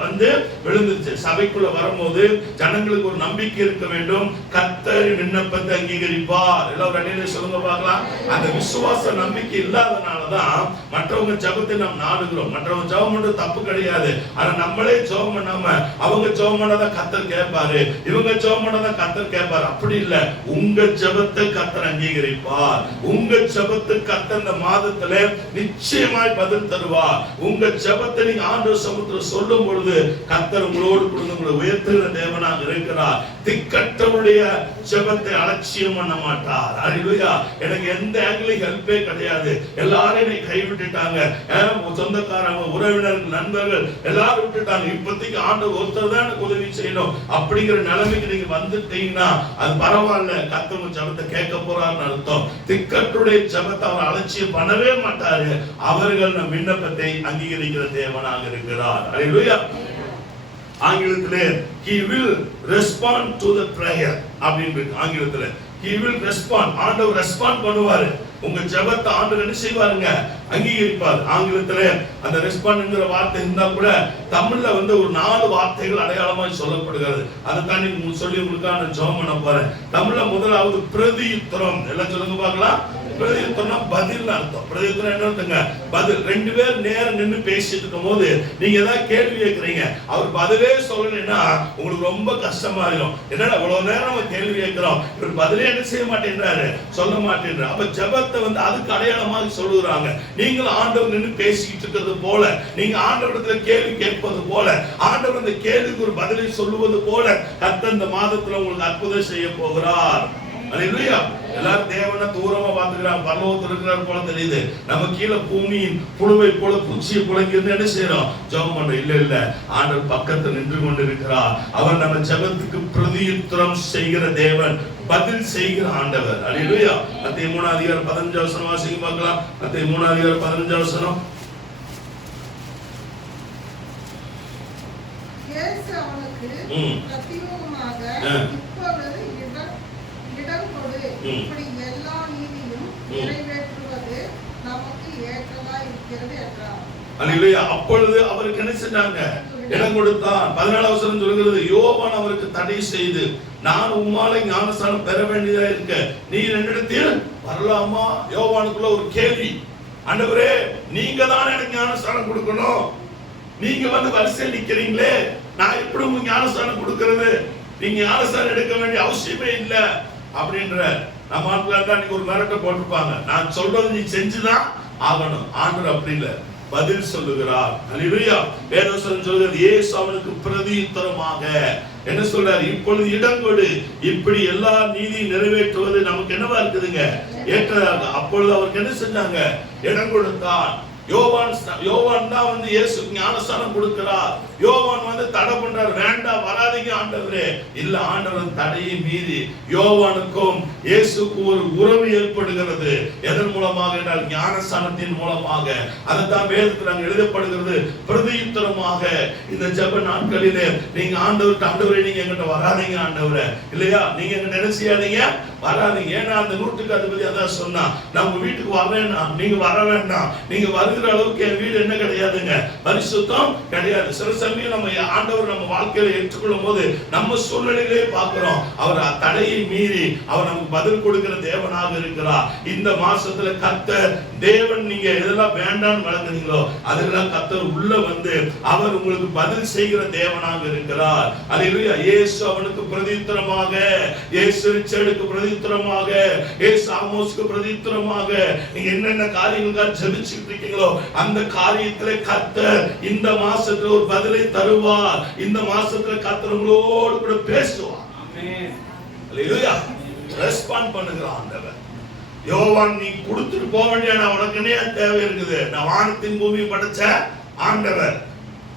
வந்து விழுந்துச்சு. சபைக்குள்ள வரும்போது ஜனங்களுக்கு ஒரு நம்பிக்கை இருக்க வேண்டும். கர்த்தர் விண்ணப்பத்தை அங்கீகரிப்பார். எல்லாம் அடியிலே சொல்லுங்க பார்க்கலாம். அந்த விசுவாச நம்பிக்கை இல்லாதனாலதான் மற்றவங்க ஜெபத்தை நாம் நாடுகிறோம். மற்றவங்க ஜெபம் பண்றது தப்பு கிடையாது. ஆனா நம்மளே ஜெபம் பண்ணாம அவங்க ஜெபம் பண்ணாதான் கர்த்தர் கேட்பாரு, இவங்க ஜெபம் பண்ணாதான் கர்த்தர் கேட்பாரு. அப்படி இல்ல. உங்க ஜெபத்தை கர்த்தர் அங்கீகரிப்பார். உங்க ஜெபத்துக்கு கர்த்தர் இந்த மாதத்துல நிச்சயமாய் பதில் தருவார். உங்க ஜெபத்தை நீங்க ஆண்டவர் சமூகத்தில் சொல்லும் பொழுது கர்த்தர் உங்களோடு கூட உங்களை உயர்த்துகிற தேவனாக இருக்கிறார். திக்கற்றவருடைய ஜெபத்தை அலட்சியம் பண்ண மாட்டார். அல்லேலூயா. எனக்கு எந்த ஆங்கிலும் ஹெல்ப்பே கிடையாது, எல்லாரும் என்னை கைவிட்டுட்டாங்க, சொந்தக்காரங்க உறவினர்கள் நண்பர்கள் எல்லாரும் விட்டுட்டாங்க, இப்போதைக்கு ஆண்டவர் ஒருத்தர் தான் எனக்கு உதவி செய்யணும் அப்படிங்கிற நிலைமைக்கு நீங்க வந்துட்டீங்கன்னா அது பரவாயில்ல. கர்த்தர் ஜெபத்தை கேட்க போறாருன்னு அர்த்தம். திக்கற்றுடைய ஜெபத்தை அவர் அலட்சியம் பண்ணவே மாட்டாரு. அவர்கள் நம் விண்ணப்பத்தை அங்கீகரிக்கிற தேவனாக இருக்கிறார். அல்லேலூயா. ஆங்கிலத்திலே he will respond to the prayer அப்படின்னு ஆங்கிலத்திலே he will respond. ஆண்டவர் ரெஸ்பாண்ட் பண்ணுவாரு. உங்க ஜெபத்தை ஆண்டவர் என்ன செய்வாருங்க? அங்கீகரிப்பார். ஆங்கிலத்துல அந்த ரெஸ்பாண்ட்ங்கிற வார்த்தை இருந்தா கூட தமிழ்ல ஒரு 4 வார்த்தைகள் அடையாளமாய் சொல்லப்படுகிறது. அதை தான் நீங்க சொல்லி உங்களுக்கான ஜெபம் பண்ண போறேன். தமிழ்ல முதலாவது பிரதியுத்தரம். எல்லாம் சொல்லுங்க பார்க்கலாம். பிரதியுத்தரம்னா பதில் அர்த்தம். பிரதியுத்தரம் என்ன அர்த்தங்க? பதில். 2 பேர் நேரம் நின்று பேசிட்டு இருக்கும் போது நீங்க ஏதாவது கேள்வி கேட்கறீங்க, அவர் பதிலே சொல்லலைன்னா உங்களுக்கு ரொம்ப கஷ்டமாயிரும். என்னடா இவ்வளவு நேரம் நம்ம கேள்வி கேட்கிறோம், இவர் பதிலே என்ன செய்ய மாட்டேன்றாரு, சொல்ல மாட்டேன்றாரு. அப்ப ஜெபத்தை அதுக்கு அடையாளமாக சொல்லுறாங்க. நீங்கள் ஆண்டவர் நின்று பேசிக்கிட்டு இருக்கிறது போல, நீங்க ஆண்டவரிடத்துல கேள்வி கேட்பது போல, ஆண்டவர் அந்த கேள்விக்கு ஒரு பதிலை சொல்லுவது போல கர்த்தர் இந்த மாதத்துல உங்களுக்கு அற்புதம் செய்ய போகிறார். அல்லேலூயா. எல்லாரும் தேவனை தூரமா பார்த்துக்கிறாங்க, பரலோகத்தில் இருக்கிறார் போல தெரியுது. நம்ம கீழே பூமியின் புழுவை போல பூச்சியை போல இருந்து என்ன செய்யறோம்? ஜெபம் பண்றோம். இல்ல இல்ல, ஆண்டவர் பக்கத்தில் நின்று கொண்டிருக்கிறார். அவர் நம்ம ஜெபத்துக்கு பிரதியுத்தரம் செய்கிற தேவன், பதில் செய்கிற ஆண்டவர். அல்லேலூயா. மத்தேயு 3:15 வாசிங்க பார்க்கலாம். மத்தேயு 3:15. இயேசு அவனுக்கு பிரதியோகமாக இப்பொழுது இடம் கொடு, இப்படி எல்லா நீதியும் நிறைவேற்றுவதாக நிறைவேற்றார். அல்லேலூயா. அப்பொழுது அவருக்கு என்ன செஞ்சாங்க? இடம் கொடுத்தான். 14 வசனம் சொல்கிறது, யோவான் அவருக்கு தடை செய்து, நான் உம்மாலே ஞானஸ்நானம் பெற வேண்டியதா இருக்க, நீர் என்னிடத்தில் வரலாமா? யோவானுக்குள்ள ஒரு கேள்வி, ஆண்டவரே நீங்க தான் எனக்கு ஞானஸ்நானம் கொடுக்கணும், நீங்க வந்து வரிசையில் நிக்கிறீங்களே, நான் எப்படி உங்களுக்கு ஞானஸ்நானம் கொடுக்கிறது? நீங்க ஞானஸ்நானம் எடுக்க வேண்டிய அவசியமே இல்லை அப்படின்ற. நம்ம ஆட்கள் தான் நீங்க ஒரு மிரட்டை போட்டிருப்பாங்க, நான் சொல்றது நீ செஞ்சுதான் ஆகணும். ஆண்டவர் அப்படி இல்லை, பதில் சொல்லுகிறார். அல்லேலூயா. வேதவசனம் சொல்கிறது, இயேசு அவனுக்கு பிரதியுத்தரமாக என்ன சொல்றார்? இப்பொழுது இடம் கொடு, இப்படி எல்லா நீதி நிறைவேற்றுவது நமக்கு என்னவா இருக்குதுங்க? ஏற்றதாக. அப்பொழுது அவருக்கு என்ன செஞ்சாங்க? இடம் கொடுத்தான். யோவான் தான் வந்து இயேசு ஞானஸ்நானம் கொடுக்கிறார். யோவான் வந்து தடை பண்றார், வேண்டாம் வராதீங்க ஆண்டவரே. இல்ல, ஆண்டவர் தடையை மீறி யோவானுக்கும் இயேசுக்கும் ஒரு உறவு ஏற்படுகிறது. எதன் மூலமாக என்றால் ஞானஸ்நானத்தின் மூலமாக. அதுதான் வேதத்தில் அங்கு எழுதப்படுகிறது. பிரதியுத்தரமாக இந்த ஜெப நாட்களிலே நீங்க ஆண்டவரே நீங்க எங்கிட்ட வராதீங்க ஆண்டவரே, இல்லையா? நீங்க எங்க நினைச்சியாதீங்க, வராதீங்க. ஏன்னா அந்த நூற்றுக்கு அதிபதி அதான் சொன்னா, நம்ம வீட்டுக்கு வரவேன்னா நீங்க வர வேண்டாம், நீங்க வருகிற அளவுக்கு என் வீடு என்ன கிடையாதுங்க, பரிசுத்தம் கிடையாது. சில சமயம் நம்ம ஆண்டவர் நம்ம வாழ்க்கையில ஏற்றுக்கொள்ளும் போது நம்ம சூழ்நிலையிலே பார்க்கிறோம், அவர் தடையை மீறி அவர் நமக்கு பதில் கொடுக்கிற தேவனாக இருக்கிறார். இந்த மாசத்துல கர்த்தர் தேவன் நீங்க எதெல்லாம் வேண்டாம்னு வழங்குறீங்களோ அதெல்லாம் கர்த்தர் உள்ள வந்து அவர் உங்களுக்கு பதில் செய்கிற தேவனாக இருக்கிறார். அல்லேலூயா. இயேசு அவனுக்கு பிரதியுத்தரமாக, இயேசு ரிச்சர்டுக்கு பிரதியுத்தரமாக, இயேசு ஆமோஸ்க்கு பிரதியுத்தரமாக, நீங்க என்னென்ன காரியங்களுக்காக ஜெபிச்சுட்டு இருக்கீங்களோ அந்த காரியத்திலே கர்த்தர் இந்த மாசத்துல ஒரு பதிலை தருவார். இந்த மாசத்துல கர்த்தர் உங்களோடு கூட பேசுவார். ஆமென். அல்லேலூயா. ரெஸ்பாண்ட் பண்ணுகிற ஆண்டவர். யோவான் நீ கொடுத்துட்டு போக வேண்டிய உனக்கு என்ன தேவை இருக்குது? நான் வானத்தின் பூமியை படைச்ச ஆண்டவர்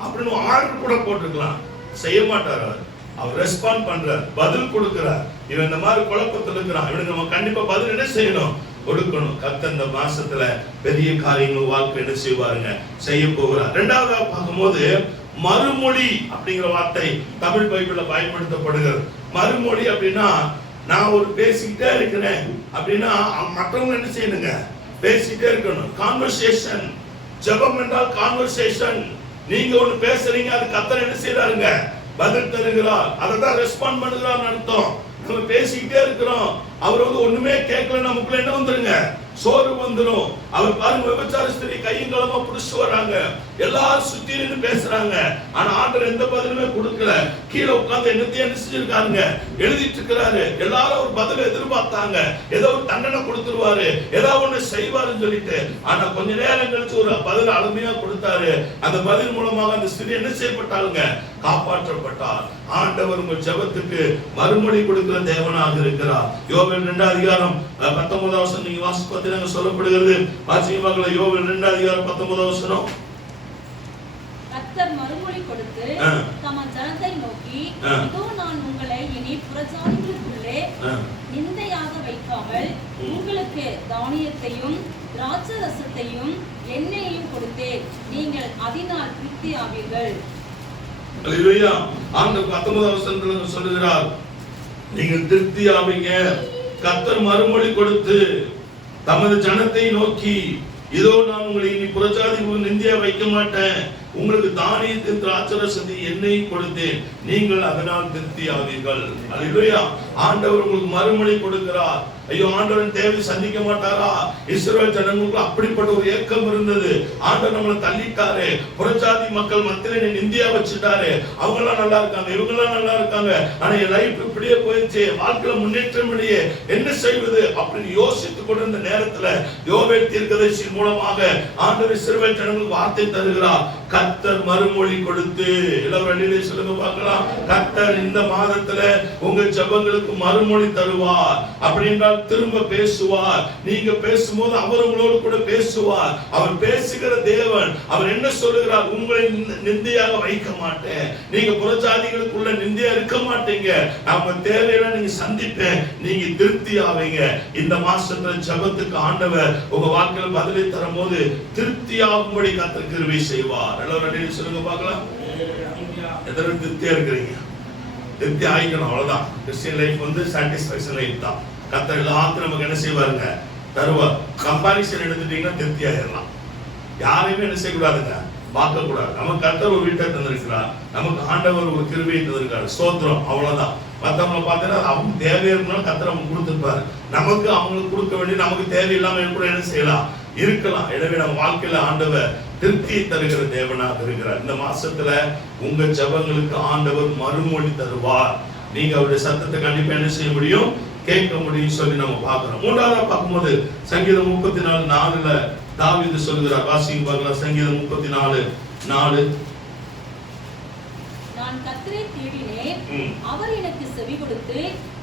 அப்படின்னு ஆர்டர் கூட போட்டுக்கலாம். செய்ய மாட்டார் அவர். அவர் ரெஸ்பாண்ட் பண்றார், பதில் கொடுக்கிறார். இவன் இந்த மாதிரி குழப்பத்தில் இருக்கிறான், இவனுக்கு நம்ம கண்டிப்பா பதில் என்ன செய்யணும்? கொடுக்கணும். கர்த்தர் இந்த மாசத்துல பெரிய காரியங்கள் வாழ்க்கை என்ன செய்வாருங்க? செய்ய போகிறார். இரண்டாவதா பார்க்கும்போது மறுமொழி அப்படிங்கிற வார்த்தை தமிழ் பைபிள்ல பயன்படுத்தப்படுகிறது. மறுமொழி அப்படின்னா, நான் ஒரு பேசிக்கிட்டே இருக்கிறேன் அப்படின்னா மற்றவங்க என்ன செய்யணுங்க? பேசிக்கிட்டே இருக்கணும். கான்வர்சேஷன். ஜெபம் என்றால் கான்வர்சேஷன். நீங்க ஒண்ணு பேசுறீங்க, அது கர்த்தர் என்ன செய்யறாருங்க? பதில் தருகிறார். அததான் ரெஸ்பாண்ட் பண்ணுகிறார் அர்த்தம். நம்ம பேசிக்கிட்டே இருக்கிறோம், அவர் வந்து ஒண்ணுமே கேட்கல, நமக்குள்ள என்ன வந்துருங்க? சோறு வந்துரும். அவர் பாருங்க, விபச்சார ஸ்திரீ கையும் களமா புடிச்சு வர்றாங்க, எல்லாரும் சுத்தி நின்று பேசுறாங்க, ஆனா ஆண்டவர் எந்த பதிலுமே கொடுக்கல. கீழே உட்கார்ந்து என்ன செஞ்சிருக்காருங்க? எழுதிட்டு இருக்கிறாரு. எல்லாரும் ஒரு பதில் எதிர்பார்த்தாங்க, ஏதோ ஒரு தண்டனை கொடுத்துருவாரு, ஏதாவது ஒண்ணு செய்வாருன்னு சொல்லிட்டு. ஆனா கொஞ்ச நேரம் கழிச்சு ஒரு பதில் அருமையா கொடுத்தாரு. அந்த பதில் மூலமாக அந்த ஸ்திரீ என்ன செய்யப்பட்டாளுங்க? காப்பாற்றப்பட்டார். ஆண்டவர் உங்கள் ஜெபத்துக்கு மறுமொழி கொடுக்கிற தேவனாக இருக்கிறார். யோவேல் 2 அதிகாரம் 19 வசனம் நீங்க வாசிப்பது சொல்லப்படுகிறது. வாசியமாகல யோவேல் 2 அதிகாரம் 19 வசனம். கர்த்தர் மறுமொழி கொடுத்து தம் ஜனத்தை நோக்கி, இதோ நான் உங்களை இனி புறஜாதிகளுக்குள்ளே நிந்தையாக வைக்காமல் உங்களுக்கு தானியத்தையும் திராட்சரசத்தையும் எண்ணெயையும் கொடுத்தேன், நீங்கள் அதனால் திருப்தி ஆவீர்கள். அல்லேலூயா. ஆண்டவர் 19 வசனத்துல சொல்லுகிறார், நீங்கள் திருப்தி ஆவீங்க. கர்த்தர் மறுமொழி கொடுத்து தமது ஜனத்தை நோக்கி, இதோ நான் உங்களை இனி புறஜாதிகளுக்கு நிந்தையா வைக்க மாட்டேன், உங்களுக்கு தானியத்தின் திராட்சரசத்தை எண்ணெய் கொடுத்தேன், நீங்கள் அதனால் திருப்தி ஆவீர்கள். அல்லேலூயா. ஆண்டவர் உங்களுக்கு மறுமொழி கொடுக்கிறார். ஐயோ, ஆண்டவரின் தேவை சந்திக்க மாட்டாரா? இஸ்ரவேல் ஜனங்களுக்கு அப்படிப்பட்ட ஒரு ஏக்கம் இருந்தது. ஆண்டவர் நம்மளை தள்ளிட்டாரு, புறஜாதி மக்கள் மத்தியில நிந்தியா வச்சுட்டாரு, அவங்க எல்லாம் நல்லா இருக்காங்க, இவங்க எல்லாம் நல்லா இருக்காங்க, ஆனா என் லைஃப் இப்படியே போயிடுச்சு, வாழ்க்கையில முன்னேற்றம் இல்லையே, என்ன செய்வது அப்படின்னு யோசித்துக் கொண்டிருந்த நேரத்துல யோவேல் தீர்க்கதரிசி மூலமாக ஆண்டவர் இஸ்ரவேல் ஜனங்களுக்கு வார்த்தை தருகிறார். கர்த்தர் மறுமொழி கொடுத்து, எல்லாரும் சொல்லுங்க பார்க்கலாம், கர்த்தர் இந்த மாதத்துல உங்க ஜெபங்களுக்கு மறுமொழி தருவார். அப்படின்றால் திரும்ப பேசுவார். நீங்க பேசும்போது அவர் உங்களோடு கூட பேசுவார். அவர் பேசுகிற தேவன். அவர் என்ன சொல்லுகிறார்? உங்களை நிந்தையாக வைக்க மாட்டேன், நீங்க புறஜாதிகளுக்குள்ள நிந்தையா இருக்க மாட்டீங்க, நம்ம தேவையெல்லாம் நீங்க சந்திப்பேன், நீங்க திருப்தி ஆவீங்க. இந்த மாசத்துல ஜெபத்துக்கு ஆண்டவர் உங்க வாழ்க்கையில பதிலை தரும் போது திருப்தி ஆகும்படி கர்த்தர் கிருபை செய்வார். எல்லாரும் சொல்லுங்க பார்க்கலாம். எத்தனை திருப்தியா இருக்கிறீங்க? திருப்தி ஆயிக்கணும், அவ்வளவுதான். கிறிஸ்டியன் லைஃப் வந்து சாட்டிஸ்ஃபேக்ஷன் லைஃப் தான். கர்த்தர் எல்லாத்தையும் நமக்கு என்ன செய்வாருங்க? தருவார். கம்பாரிசன் எடுத்துட்டீங்கன்னா திருப்தி ஆயிடலாம். யாரையுமே என்ன செய்யக்கூடாதுங்க, பார்க்க கூடாது. நமக்கு கர்த்தர் ஒரு வீட்டை தந்திருக்கிறார், நமக்கு ஆண்டவர் ஒரு கிருபையை தந்திருக்காரு, ஸ்தோத்திரம், அவ்வளவுதான். மற்றவங்களை பார்த்தீங்கன்னா அவங்க தேவை இருக்கணும், கர்த்தர் அவங்க கொடுத்துருப்பாரு. நமக்கு அவங்களுக்கு கொடுக்க வேண்டிய நமக்கு தேவையில்லாம கூட என்ன செய்யலாம், இருக்கலாம். எனவே நம்ம வாழ்க்கையில ஆண்டவர் திருப்தியை தருகிற தேவனாக இருக்கிறார். இந்த மாசத்துல உங்க ஜெபங்களுக்கு ஆண்டவர் மறுமொழி தருவார். நீங்க அவருடைய சத்தத்தை கண்டிப்பா என்ன செய்ய முடியும், கேட்க முடியும் சொல்லி நம்ம பார்க்கிறோம். மூன்றாவதா பார்க்கும்போது சங்கீதம் 34:4 தாவீது சொல்கிறார். வாசிங்க பார்க்கலாம். சங்கீதம் 34:4. நான் கர்த்தரை தேடினேன், அவர் எனக்கு செவி கொடுத்து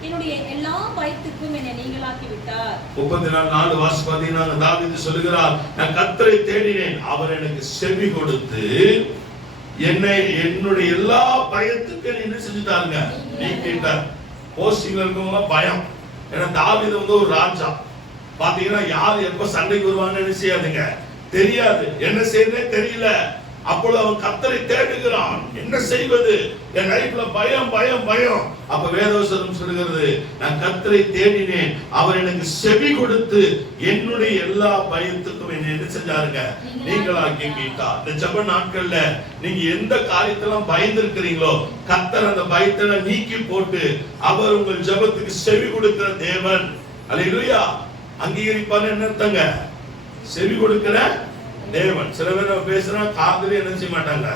என்னுடைய எல்லா பயத்துக்கும் என்னை நீங்களாக்கி விட்டார். 34:4 வாசி பார்த்தீங்கன்னா தாவீது சொல்கிறார், நான் கர்த்தரை தேடினேன், அவர் எனக்கு செவி கொடுத்து என்னுடைய எல்லா பயத்துக்கும் என்ன செஞ்சுட்டாருங்க, நீக்கிட்டார். போஸ்டிங்ல இருக்கவங்க பயம். ஏன்னா தாவீது ஒரு ராஜா. பாத்தீங்கன்னா யார் எப்ப சண்டைக்கு வருவாங்கன்னு செய்யாதுங்க, தெரியாது, என்ன செய்யறதே தெரியல. அப்பொழுது அவன் கர்த்தரை தேடுகிறான், என்ன செய்வது, என் லைஃப்ல பயம் பயம் பயம். அப்ப வேதவசனம் சொல்கிறது, நான் கர்த்தரை தேடினேன், அவர் எனக்கு செவி கொடுத்து என்னுடைய எல்லா பயத்துக்கும் என்னை என்ன செஞ்சாருங்க, நீங்களாக்கி மீட்டார். இந்த ஜெப நாட்கள்ல நீங்க எந்த காரியத்தெல்லாம் பயந்து இருக்கிறீங்களோ கர்த்தர் அந்த பயத்தை நீக்கி போட்டு அவர் உங்கள் ஜெபத்துக்கு செவி கொடுக்கிற தேவன். அல்லேலூயா. அங்கீகரிப்பான்னு என்ன அர்த்தங்க, செவி கொடுக்கிற தேவன். சில பேர் பேசுறா காதுல என்ன செய்ய மாட்டாங்க,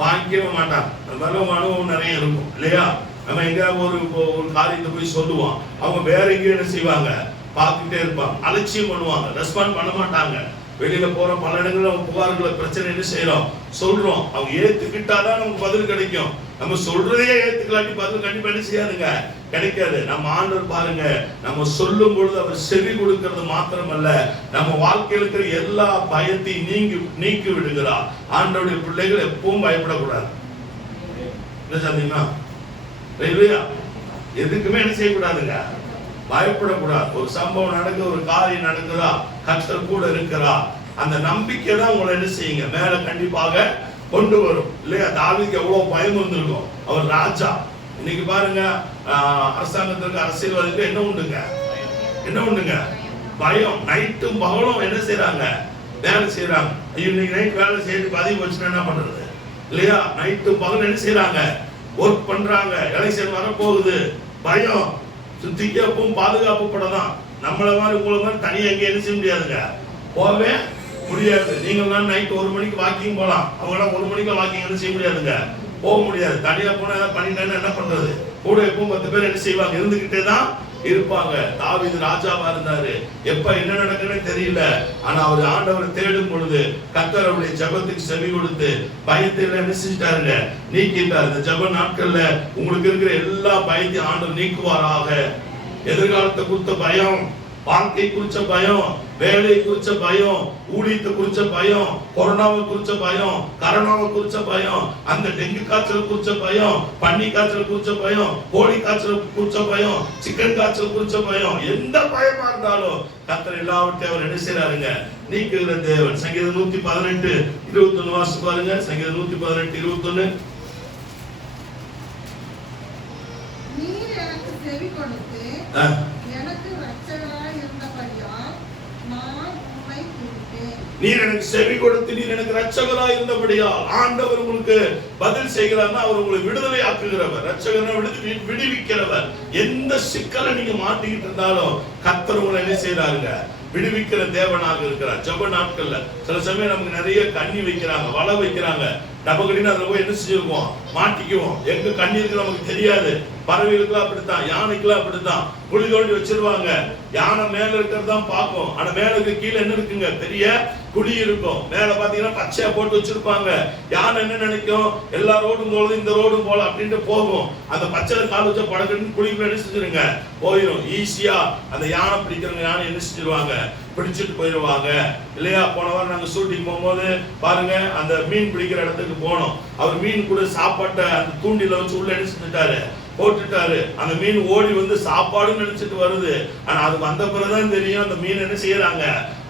வாங்கிக்கவே மாட்டாங்க. அந்த மாதிரி அனுபவம் நிறைய இருக்கும் இல்லையா. நம்ம எங்க ஒரு காரியத்தை போய் சொல்லுவோம், அவங்க வேற எங்கேயும் என்ன செய்வாங்க, பார்த்துட்டே இருப்பாங்க, அலட்சியம் பண்ணுவாங்க, ரெஸ்பாண்ட் பண்ண மாட்டாங்க. வெளியில போற பல இடங்கள்ல புகார்களை பிரச்சனை என்ன செய்யறோம், சொல்றோம். அவங்க ஏத்துக்கிட்டாதான் நமக்கு பதில் கிடைக்கும். நம்ம சொல்றதே ஏத்துக்கலாட்டி பதில் கண்டிப்பா என்ன செய்யாதுங்க, கிடைக்காது. நம்ம ஆண்டவர் பாருங்க, நம்ம சொல்லும் பொழுது அவர் செவி கொடுக்கிறது மாத்திரமல்ல, நம்ம வாழ்க்கையில் இருக்கிற எல்லா பயத்தையும் நீக்கி விடுகிறார். ஆண்டவருடைய பிள்ளைகள் எப்பவும் பயப்படக்கூடாது. என்ன சொன்னீங்கன்னா எதுக்குமே என்ன செய்யக்கூடாதுங்க, பயப்படக்கூடாது. ஒரு சம்பவம் நடக்குது, ஒரு காரியம் நடக்குதா, கர்த்தர் கூட இருக்கிறா, அந்த நம்பிக்கை தான் உங்களை என்ன செய்யுங்க, மேல கண்டிப்பாக கொண்டு வரும் இல்லையா. தாவீதுக்கு எவ்வளவு பயம் வந்திருக்கும், அவர் ராஜா. இன்னைக்கு பாருங்க, அரசாங்கத்திற்கு அரசியல்வாதிக்கு என்ன உண்டுங்க, பயம். நைட்டும் பகலும் என்ன செய்யறாங்க, வேலை செய்யறாங்க. இன்னைக்கு நைட் வேலை செய்து பதிவு வச்சுன்னா என்ன பண்றது இல்லையா. நைட்டும் பகலும் என்ன செய்யறாங்க, ஒர்க் பண்றாங்க. எலெக்ஷன் வர போகுது, பயம். சுத்திக்கும் பாதுகாப்பு படதான். நம்மள மாதிரி உங்களை மாதிரி தனியா எங்க என்ன செய்ய முடியாதுங்க, போகவே முடியாது. நீங்க நைட் 1 மணிக்கு வாக்கிங் போலாம், அவங்க 1 மணிக்கு வாக்கிங் என்ன செய்ய முடியாதுங்க, போக முடியாது. தனியா போனா ஏதாவது பண்ணிட்டேன்னா என்ன பண்றது, கூட எப்பவும் 10 பேர் என்ன செய்வாங்க, இருந்துகிட்டே தான் இருப்பாங்க. தாவீது ராஜாவா இருந்தாரு, எப்ப என்ன நடக்குன்னு தெரியல. ஆனா அவர் ஆண்டவரை தேடும் பொழுது கர்த்தர் அவருடைய ஜெபத்துக்கு செவி கொடுத்து பயத்தை என்ன செஞ்சிட்டாருங்க, நீக்கிட்டார். இந்த ஜெப நாட்கள்ல உங்களுக்கு இருக்கிற எல்லா பயத்தையும் ஆண்டவர் நீக்குவாராக. எதிர்காலத்தை குறித்த பயம், வாழ்க்கை குறிச்ச பயம், வேலை குறிச்ச பயம், ஊழியத்தை குறிச்ச பயம், கொரோனாவை குறிச்ச பயம், கரோனாவை குறிச்ச பயம், அந்த டெங்கு காய்ச்சல் குறிச்ச பயம், பன்னி காய்ச்சல் குறிச்ச பயம், கோழி காய்ச்சல் குறிச்ச பயம், சிக்கன் காய்ச்சல் குறிச்ச பயம், எந்த பயமா இருந்தாலும் கர்த்தர் எல்லாவற்றையும் அவர் என்ன செய்யறாருங்க, நீக்குகிற தேவன். சங்கீதம் 118:21 வாசிச்சு பாருங்க. சங்கீதம் 118:21. நீர் எனக்கு செவி கொடுத்து எனக்கு இரட்சகராய் இருந்தபடியால் நான் உம்மை துதிப்பேன். நீர் எனக்கு செவி கொடுத்து நீர் எனக்கு இரட்சகராய் இருந்தபடியால். ஆண்டவர் உங்களுக்கு பதில் செய்கிறார்னா அவர் உங்களை விடுதலை ஆக்குகிறவர், இரட்சகர்னா விடுவிக்கிறவர். எந்த சிக்கலை நீங்க மாட்டிக்கிட்டு இருந்தாலும் கர்த்தர் உங்களை என்ன செய்யறாருங்க, விடுவிக்கிற தேவனாக இருக்கிறார். ஜெப நாட்கள்ல சில சமயம் நமக்கு நிறைய கண்ணி வைக்கிறாங்க, வலை வைக்கிறாங்க, டபகடின்னு அதுல போய் என்ன செஞ்சிருவோம், மாட்டிக்குவோம். எங்க கண்ணி இருக்கு நமக்கு தெரியாது. பறவைகளுக்குலாம் அப்படித்தான், யானைக்குலாம் அப்படித்தான். குழி தோண்டி வச்சிருவாங்க, யானை மேல இருக்கிறதான் பார்க்கும், ஆனா மேலுக்கு கீழே என்ன இருக்குங்க, பெரிய குழி இருக்கும். மேல பாத்தீங்கன்னா பச்சையா போட்டு வச்சிருப்பாங்க. யானை என்ன நினைக்கும், எல்லா ரோடும் போல இந்த ரோடும் போல அப்படின்ட்டு போகும். அந்த பச்சையில கால் வச்ச படகுன்னு குழிக்குள்ள என்ன செஞ்சிருங்க, போயிடும். ஈஸியா அந்த யானை பிடிக்கிறவங்க யானை என்ன செஞ்சிருவாங்க, பிடிச்சிட்டு போயிடுவாங்க இல்லையா. போன வாரம் நாங்க ஷூட்டிங் போகும்போது பாருங்க, அந்த மீன் பிடிக்கிற இடத்துக்கு போனோம். அவர் மீன் கூட சாப்பாட்டை அந்த தூண்டில வச்சு உள்ள என்ன செஞ்சுட்டாரு, போட்டுட்டாரு. அந்த மீன் ஓடி வந்து சாப்பாடுன்னு நினைச்சிட்டு வருது. ஆனா அது வந்த பிறகுதான் தெரியும் அந்த மீன் என்ன செய்யறாங்க,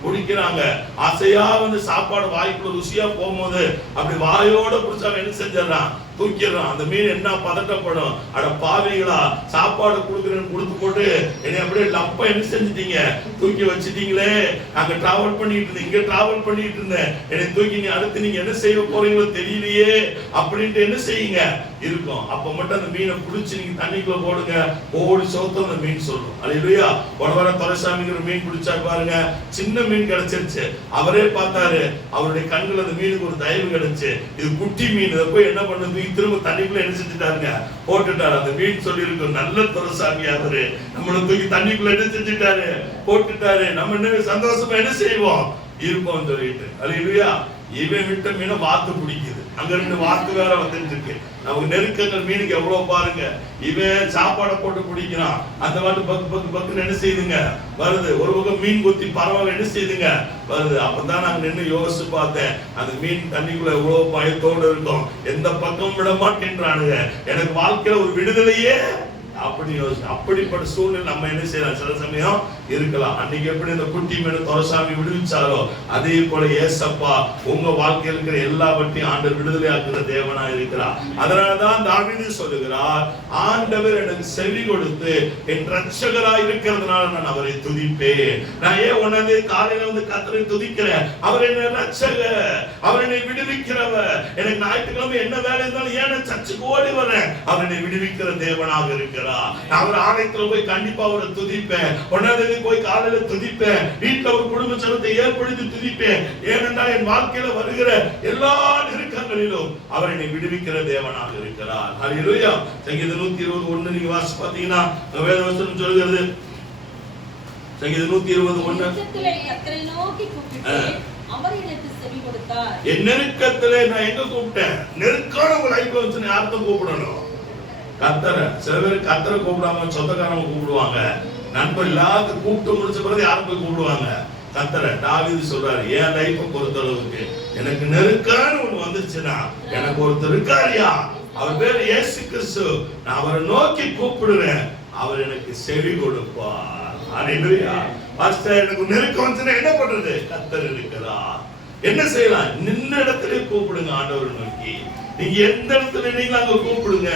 குடிக்கிறாங்க. ஆசையா வந்து சாப்பாடு வாய்க்குள்ள ருசியா போகும்போது அப்படி வாயோட குடிச்சா என்ன செஞ்சிடறான், தூக்கிடுறான். அந்த மீன் என்ன பதட்டப்படும், அட பாவிகளா, சாப்பாடு கொடுக்குறேன்னு கொடுத்து போட்டு என்னை அப்படியே லப்பா என்ன செஞ்சிட்டீங்க, தூக்கி வச்சிட்டீங்களே. அங்க டிராவல் பண்ணிட்டு இருந்தேன், இங்க டிராவல் பண்ணிட்டு இருந்தேன், என்னை தூக்கி நீ அடுத்து நீங்க என்ன செய்ய போறீங்களோ தெரியலையே அப்படின்ட்டு என்ன செய்யுங்க இருக்கும். அப்ப மட்டும் அந்த மீனை பிடிச்சி நீங்க தண்ணிக்குள்ள போடுங்க, ஓடி சோத்த அந்த மீன் சொல்லும். அல்லேலூயா. வடவர துரைசாமிங்கிற மீன் பிடிச்சா பாருங்க, சின்ன மீன் கிடைச்சிருச்சு. அவரே பார்த்தாரு, அவருடைய கண்கள் அந்த மீனுக்கு ஒரு தயவு கிடைச்சு, இது குட்டி மீன், இதை போய் என்ன பண்ணுது, திரும்ப தண்ணிக்குள்ள என்ன செஞ்சுட்டாருங்க, போட்டுட்டாரு. அந்த மீன் சொல்லி இருக்கும், நல்ல துரைசாமி அவரு நம்மளை தூக்கி தண்ணிக்குள்ள என்ன செஞ்சுட்டாரு, போட்டுட்டாரு. நம்ம என்ன சந்தோஷமா என்ன செய்வோம் இருப்போம் சொல்லிட்டு. அல்லேலூயா. இவன் விட்ட மீனை வாத்து பிடிக்குது, அங்க ரெண்டு வாத்து வேற வந்துட்டு இருக்கு. நமக்கு நெருக்கங்கள் மீனுக்கு எவ்வளவு பாருங்க. இவன் சாப்பாடை போட்டு பிடிக்கிறான், அந்த வாட்டு பக்கு பக்கு பக்குன்னு என்ன செய்யுதுங்க வருது. ஒரு பக்கம் மீன் கொத்தி பரவாயில்ல என்ன செய்யுதுங்க வருது. அப்பதான் நாங்க நின்று யோசிச்சு பார்த்தேன், அந்த மீன் தண்ணிக்குள்ள எவ்வளவு பயத்தோடு இருக்கும், எந்த பக்கம் விட மாட்டேன்றானுங்க, எனக்கு வாழ்க்கையில ஒரு விடுதலையே அப்படி யோசி. அப்படிப்பட்ட சூழ்நிலை நம்ம என்ன செய்யலாம், சில சமயம் இருக்கலாம். அன்னைக்கு எப்படி இந்த குட்டி மீன் துரைசாமி விடுவிச்சாரோ, அதே போல ஏசப்பா உங்க வாழ்க்கையில் இருக்கிற எல்லாவற்றையும் ஆண்டவர் விடுதலை ஆக்குற தேவனா இருக்கிறார். அதனாலதான் தாவீது சொல்லுகிறார், ஆண்டவர் எனக்கு செவி கொடுத்து என் ரட்சகராய் இருக்கிறதுனால நான் அவரை துதிப்பேன். நான் ஏன் உடனே காலையில வந்து கர்த்தரை துதிக்கிறேன், அவர் என்ன ரட்சகர், அவர் என்னை விடுவிக்கிறவர். எனக்கு ஞாயிற்றுக்கிழமை என்ன வேலை இருந்தாலும் ஏன் சர்ச்சுக்கு ஓடி வரேன், அவர் என்னை விடுவிக்கிற தேவனாக இருக்கிறார். நான் அவர் ஆலயத்துல போய் கண்டிப்பா அவரை துதிப்பேன், ஒன்னாவது போய் காலையில துதிப்பேன், வீட்டுல ஒரு குடும்ப சனத்தை ஏற்படுத்தி துதிப்பேன். ஏனென்றால் என் வாழ்க்கையில வருகிற எல்லா நெருக்கங்களிலும் அவர் என்னை விடுவிக்கிற தேவனாக இருக்கிறார். ஹல்லேலூயா. சங்கீதம் 121 நீங்க வாசி பாத்தீங்கன்னா வேதவசனம் சொல்கிறது, சங்கீதம் 121 கர்த்தரை நோக்கி கூப்பிட்டேன், அவர் எனக்கு செவி கொடுத்தார். என் நெருக்கத்திலே நான் எங்க கூப்பிட்டேன், நெருக்கான உங்க லைஃப்ல வச்சு யார்கிட்ட கூப்பிடணும், கர்த்தரை. சில பேர் கர்த்தரை கூப்பிடாம சொந்தக்காரங்க கூப்பிடுவாங்க, நண்பர் எல்லாத்துக்கும் கூப்பிட்டு முடிச்ச பிறகு யாரும் போய் கூப்பிடுவாங்க, கர்த்தரை. தாவீது சொல்றாரு, என் லைஃபை பொறுத்தளவுக்கு எனக்கு நெருக்கான ஒண்ணு வந்துருச்சுன்னா எனக்கு ஒருத்தர் இருக்காரியா, அவர் பேர் இயேசு கிறிஸ்து, நான் அவரை நோக்கி கூப்பிடுறேன், அவர் எனக்கு செவி கொடுப்பார். ஹல்லேலூயா. பாஸ்டர் எனக்கு நெருக்கம் வந்துச்சுன்னா என்ன பண்றது, கர்த்தர் இருக்கிறார். என்ன செய்யலாம், நின்ன இடத்திலே கூப்பிடுங்க ஆண்டவரை நோக்கி. நீங்க எந்த இடத்துல நீங்க அங்க கூப்பிடுங்க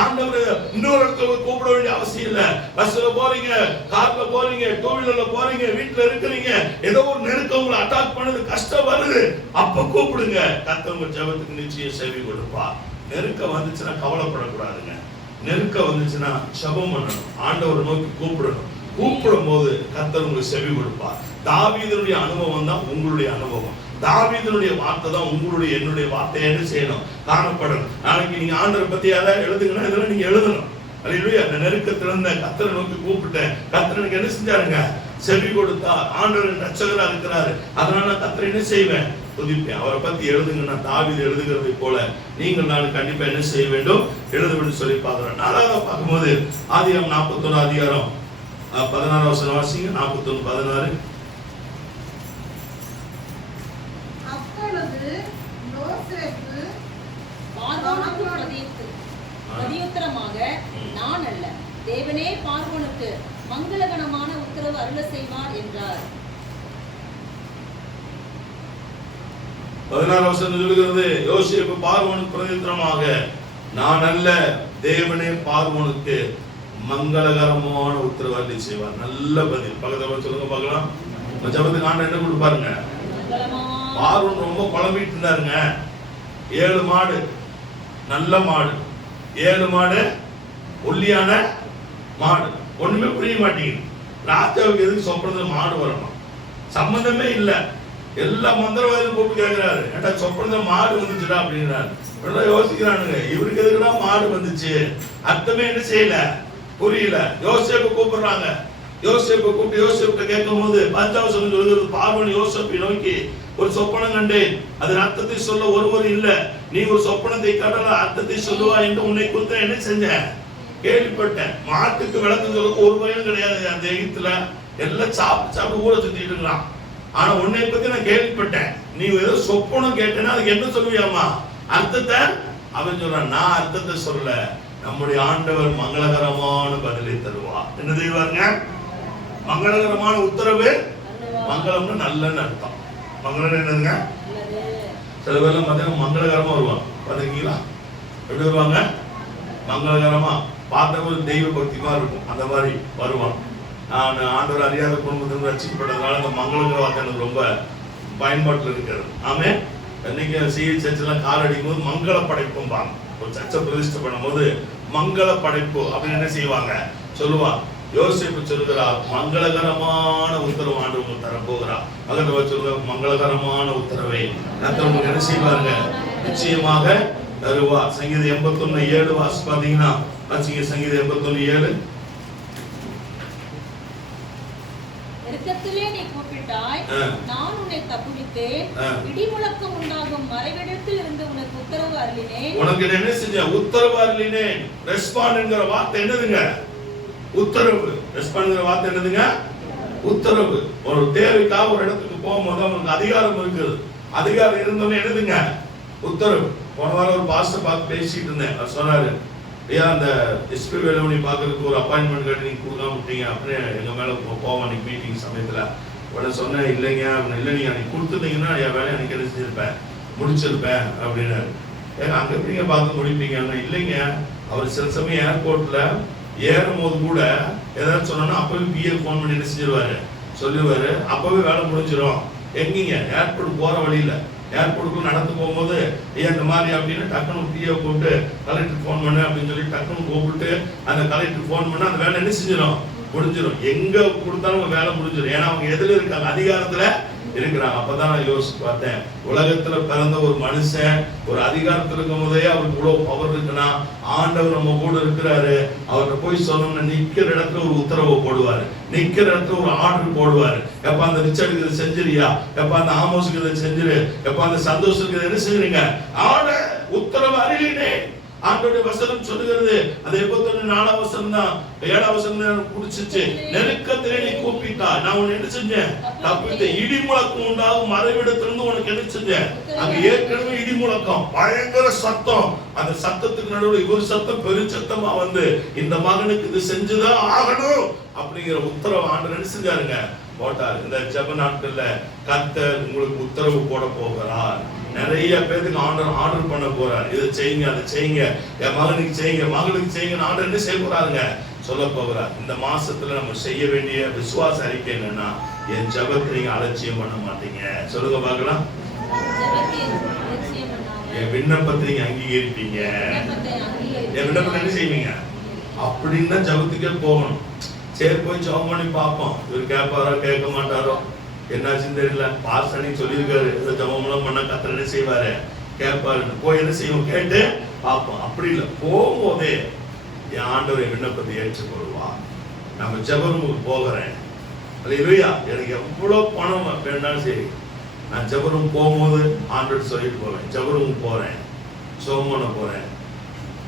ஆண்டவரை. இன்னொரு இடத்துல கூப்பிட வேண்டிய அவசியம் இல்ல. பஸ்ல போறீங்க, கார்ல போறீங்க, டூ வீலர்ல போறீங்க, வீட்டுல இருக்கிறீங்க, ஏதோ ஒரு நெருக்கம் உங்களை அட்டாக் பண்ணது, கஷ்டம் வருது, அப்ப கூப்பிடுங்க. கர்த்தர் உங்க ஜெபத்துக்கு நிச்சயம் செவி கொடுப்பார். நெருக்கம் வந்துச்சுன்னா கவலைப்படக்கூடாதுங்க. நெருக்கம் வந்துச்சுன்னா ஜெபம் பண்ணணும், ஆண்டவரை நோக்கி கூப்பிடணும். கூப்பிடும் போது கர்த்தர் உங்களுக்கு செவி கொடுப்பார். தாவீதுடைய அனுபவம் தான் உங்களுடைய அனுபவம், தாவீதுடைய வார்த்தை தான் உங்களுடைய என்னுடைய வார்த்தை. என்ன செய்யணும், காணப்படணும். நாளைக்கு நீங்க ஆண்டவரை பத்தி யாராவது எழுதுங்கன்னா இதெல்லாம் நீங்க எழுதணும். அல்லேலூயா. அந்த நெருக்கத்துல இருந்த கர்த்தரை நோக்கி கூப்பிட்டேன், கர்த்தர் எனக்கு என்ன செஞ்சாருங்க, செவி கொடுத்தார். ஆண்டவர் ரட்சகரா இருக்கிறாரு, அதனால கர்த்தரை என்ன செய்வேன், துதிப்பேன். அவரை பத்தி எழுதுங்கன்னா தாவீது எழுதுகிறதை போல நீங்கள் நான் கண்டிப்பா என்ன செய்ய வேண்டும், எழுத வேண்டும் சொல்லி பார்க்கிறோம். நாலாவது பார்க்கும்போது ஆதியாகமம் 41 அதிகாரம் 16 வசனம் வாசிங்க. 41:16. அப்பொழுது யோசேப்பு பார்வோனுக்கு பிரதியுத்தரமாக, நான் அல்ல, தேவனே பார்வோனுக்கு மங்களகரமான உத்தரவு அருள செய்வார் என்றார். 16 வசனம் சொல்கிறது, யோசேப்பு பார்வோனுக்கு பிரதியுத்தரமாக, நான் அல்ல, தேவனே பார்வோனுக்கு மங்களகரமான உத்தரவு அருள செய்வார். நல்ல பதில். பக்கத்துல சொல்லுங்க பார்க்கலாம். ஜெபத்துக்கு ஆண்டவர் என்ன கொடுப்பாருங்க, பார்வோன் ரொம்ப குழம்பிட்டு இருந்தாருங்க. 7 மாடு, நல்ல மாடு, 7 மாடு ஒல்லியான மாடு, ஒண்ணுமே புரிய மாட்டேங்குது. ராஜாவுக்கு எதுக்கு சொப்பனத்துல மாடு வரணும், சம்பந்தமே இல்ல. எல்லா மந்திரவாதியும் கூப்பிட்டு கேட்கிறாரு, ஏட்டா சொப்பனத்துல மாடு வந்துச்சுடா அப்படிங்கிறாரு. யோசிக்கிறானுங்க, இவருக்கு எதுக்குடா மாடு வந்துச்சு, அர்த்தமே என்ன செய்யல, புரியல. யோசேப்பு கூப்பிடுறாங்க, யோசேப்பு கூப்பிட்டு யோசேப்பு கேட்கும் போது 5 வசனம் சொல்கிறது, பார்வோன் யோசேப்பை நோக்கி ஒரு சொப்பனம் கண்டேன், அது அர்த்தத்தை சொல்ல ஒருவர் இல்ல, நீ ஒரு சொப்பனத்தை கடல அர்த்தத்தை சொல்லுவா என்று உன்னை குறித்து என்ன செஞ்சேன், கேள்விப்பட்டேன். மாட்டுக்கு விளக்கம் சொல்ல ஒரு பயம் கிடையாது அந்த எகிப்துல, எல்லாம் சாப்பிட்டு ஊற சுத்திட்டு இருக்கலாம். ஆனா உன்னை பத்தி நான் கேள்விப்பட்டேன், நீ ஏதோ சொப்பனம் கேட்டேன்னா அதுக்கு என்ன சொல்லுவியாமா, அர்த்தத்தை. அவன் சொல்றான், நான் அர்த்தத்தை சொல்ல, நம்முடைய ஆண்டவர் மங்களகரமான பதிலை தருவார். என்ன செய்வாருங்க, மங்களகரமான உத்தரவு. மங்களம்னு நல்லன்னு அர்த்தம். மங்களம் என்னதுங்க, சில பேர்லாம் பார்த்தீங்கன்னா மங்களகரமா வருவாங்க, பாத்தீங்களா, எப்படி வருவாங்க? மங்களகரமா, பார்த்த ஒரு தெய்வ பக்திமா இருக்கும், அந்த மாதிரி வருவான். நான் ஆண்டவர் அறியாத குடும்பத்திலிருந்து ரசிக்கப்பட்டதுனால இந்த மங்களங்கிற வார்த்தை எனக்கு ரொம்ப பயன்பாட்டில் இருக்கிறது. ஆமே. இன்னைக்கு சிஎச் சர்ச்செல்லாம் கால் அடிக்கும் போது மங்கள படைப்பும் பாங்க. ஒரு சர்ச்சை பிரதிஷ்டை பண்ணும் போது மங்கள படைப்பு அப்படின்னு என்ன செய்வாங்க? சொல்லுவாங்க. யோசிப்பு சொல்லுகிறார், மங்களகரமான உத்தரவு ஆண்டு உங்களுக்கு தரப்போகிறார். மகத்தவ சொல்லுங்க, மங்களகரமான உத்தரவை கர்த்தர் உங்களுக்கு என்ன செய்வாங்க? நிச்சயமாக தருவார். சங்கீதம் 81:7 வாசி பாத்தீங்கன்னா, சங்கீதம் 81:7. இரக்கத்திலே நீ கூப்பிட்டாய், நான் உன்னை தப்புவித்தேன். இடி முழக்கம் உண்டாகும் மறைவிடத்தில் இருந்து உனக்கு உத்தரவு அருளினேன். உனக்கு என்ன செஞ்ச? உத்தரவு அருளினேன். ரெஸ்பாண்ட்ங்கிற வார்த்தை என்னதுங்க? உத்தரவு. ரெஸ்பாண்ட்ங்கிற வார்த்தை என்னதுங்க? உத்தரவு. ஒரு தேவைக்காக ஒரு இடத்துக்கு போகும்போது அவனுக்கு அதிகாரம் இருக்குது. அதிகாரம் இருந்தவங்க என்னதுங்க? உத்தரவு. போன வாரம் ஒரு பாஸ்டர் பார்த்து பேசிட்டு இருந்தேன். அவர் சொன்னாரு, ஐயா அந்த எஸ்பி வேலுமணி பார்க்கறதுக்கு ஒரு அப்பாயின்மெண்ட் கேட்டு நீங்க கொடுக்காம விட்டீங்க அப்படின்னு எங்க மேல போவோம் அன்னைக்கு மீட்டிங் சமயத்துல. உடனே சொன்னேன், இல்லைங்க இல்லை, நீங்க அன்னைக்கு கொடுத்துட்டீங்கன்னா என் வேலையை அன்னைக்கு என்ன செஞ்சிருப்பேன், முடிச்சிருப்பேன் அப்படின்னு. ஏங்க அங்க எப்படிங்க பார்த்து முடிப்பீங்க? இல்லைங்க, அவர் சில சமயம் ஏர்போர்ட்ல ஏறும் போது கூட ஏதாவது சொன்னா அப்பவே பிஎல் போன் பண்ணி என்ன செஞ்சிருவாரு, சொல்லிடுவாரு, அப்பவே வேலை முடிஞ்சிடும். எங்கீங்க? ஏர்போர்ட் போற வழியில, ஏர்போர்ட்டுக்குள்ள நடந்து போகும்போது இந்த மாதிரி அப்படின்னு டக்குனு பிஏ கூப்பிட்டு கலெக்டர் போன் பண்ணு அப்படின்னு சொல்லி டக்குனு கூப்பிட்டு அந்த கலெக்டர் போன் பண்ண அந்த வேலை என்ன செஞ்சிடும், முடிஞ்சிடும். எங்க கொடுத்தாலும் வேலை முடிஞ்சிடும். ஏன்னா அவங்க எதுல இருக்காங்க? அதிகாரத்துல இருக்கிறாங்க. அப்பதான் நான் யோசிச்சு பார்த்தேன், உலகத்துல பிறந்த ஒரு மனுஷன் ஒரு அதிகாரத்துல இருக்கும் போதே அவருக்கு இவ்வளவு பவர் இருக்குன்னா, ஆண்டவர் நம்ம கூட இருக்கிறாரு. அவர்கிட்ட போய் சொன்னோம்னா நிக்கிற இடத்துல ஒரு உத்தரவு போடுவாரு, நிக்கிற இடத்துல ஒரு ஆர்டர் போடுவாரு. எப்ப அந்த ரிச்சர்டுக்கு இதை செஞ்சிரியா, எப்ப அந்த ஆமோஸுக்கு இதை செஞ்சிரு, எப்ப அந்த சந்தோஷத்துக்கு இதை என்ன செஞ்சுறீங்க, ஆர்டர் உத்தரவு அறிவினே. ஆண்டோடைய வசனம் சொல்லுகிறது. அது 81:4 வசனம் தான், 7 வசனம் தான் குடிச்சிச்சு. நெருக்கத்திலே நீ கூப்பிட்டா, நான் உன்னை என்ன செஞ்சேன், தப்பித்தேன். இடி முழக்கம் உண்டாகும் மறைவிடத்திலிருந்து உனக்கு என்ன செஞ்சேன். அங்க ஏற்கனவே இடி முழக்கம், பயங்கர சத்தம். அந்த சத்தத்துக்கு நடுவில் இவர் சத்தம் பெருச்சத்தமா வந்து இந்த மகனுக்கு இது செஞ்சுதான் ஆகணும் அப்படிங்கிற உத்தரவு ஆண்டு என்ன செஞ்சாருங்க, போட்டார். இந்த ஜெப நாட்கள்ல கர்த்தர் உங்களுக்கு உத்தரவு போட போகிறார். நிறைய பேருக்கு ஆர்டர் பண்ண போறார். இதை செய்யுங்க, அதை செய்யுங்க, என் மகனுக்கு செய்யுங்க, மகளுக்கு செய்யுங்க, ஆர்டர் என்ன செய்ய போறாருங்க, சொல்ல போகிறார். இந்த மாசத்துல நம்ம செய்ய வேண்டிய விசுவாச அறிக்கை என்னன்னா, என் ஜெபத்தை நீங்க அலட்சியம் பண்ண மாட்டீங்க. சொல்லுங்க பார்க்கலாம். என் விண்ணப்பத்தை நீங்க அங்கீகரிப்பீங்க. என் விண்ணப்பத்தை என்ன செய்வீங்க அப்படின்னு தான் ஜெபத்துக்கே போகணும். சரி போய் ஜெபம் பண்ணி பார்ப்போம், இவர் கேட்பாரோ கேட்க மாட்டாரோ என்னாச்சுன்னு தெரியல. பாஸ்டர் சொல்லியிருக்காரு, ஜெபம்லாம் பண்ண கர்த்தர் என்ன செய்வாரு, கேட்பாரு. போய் என்ன செய்வோம், கேட்டு பார்ப்போம். அப்படி இல்லை, போகும்போதே என் ஆண்டவரை விண்ணப்பத்தை ஏற்றுக்கொள்வா. நம்ம ஜெபரூமுக்கு போகிறேன், அல்லேலூயா, எனக்கு எவ்வளவு பணம் வேண்டாலும் சரி, நான் ஜெபரூம் போகும்போது ஆண்டவர் சொல்லிட்டு போவேன், ஜெபரூம் போறேன், ஜெபம் பண்ண போறேன்,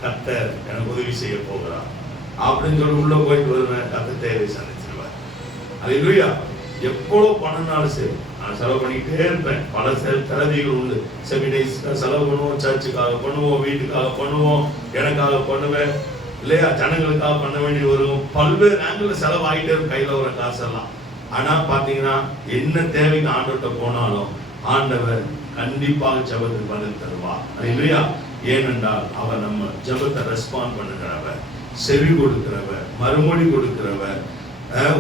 கர்த்தர் எனக்கு உதவி செய்ய போகிறார் அப்படின்னு சொல்லி உள்ள போயிட்டு வருவேன். கர்த்தர் தேவை சந்திச்சிருவார். அல்லேலூயா. எவ்வளவு பணம்னாலும் சரி நான் செலவு பண்ணிக்கிட்டே இருப்பேன். பல தகுதிகள் உண்டு. செமினேஸ் செலவு பண்ணுவோம், சர்ச்சுக்காக பண்ணுவோம், வீட்டுக்காக பண்ணுவோம், எனக்காக பண்ணுவேன் இல்லையா, ஜனங்களுக்காக பண்ண வேண்டி வரும். பல்வேறு ஆங்கிள் செலவு ஆகிட்டே இருக்கும் கையில வர காசெல்லாம். ஆனா பாத்தீங்கன்னா என்ன தேவைக்கு ஆண்டவர்கிட்ட போனாலும் ஆண்டவர் கண்டிப்பாக ஜெபத்துக்கு பதில் தருவார். இல்லையா? ஏனென்றால் அவர் நம்ம ஜெபத்தை ரெஸ்பாண்ட் பண்ணுகிறவர், செவி கொடுக்கிறவர், மறுமொழி கொடுக்கிறவர்,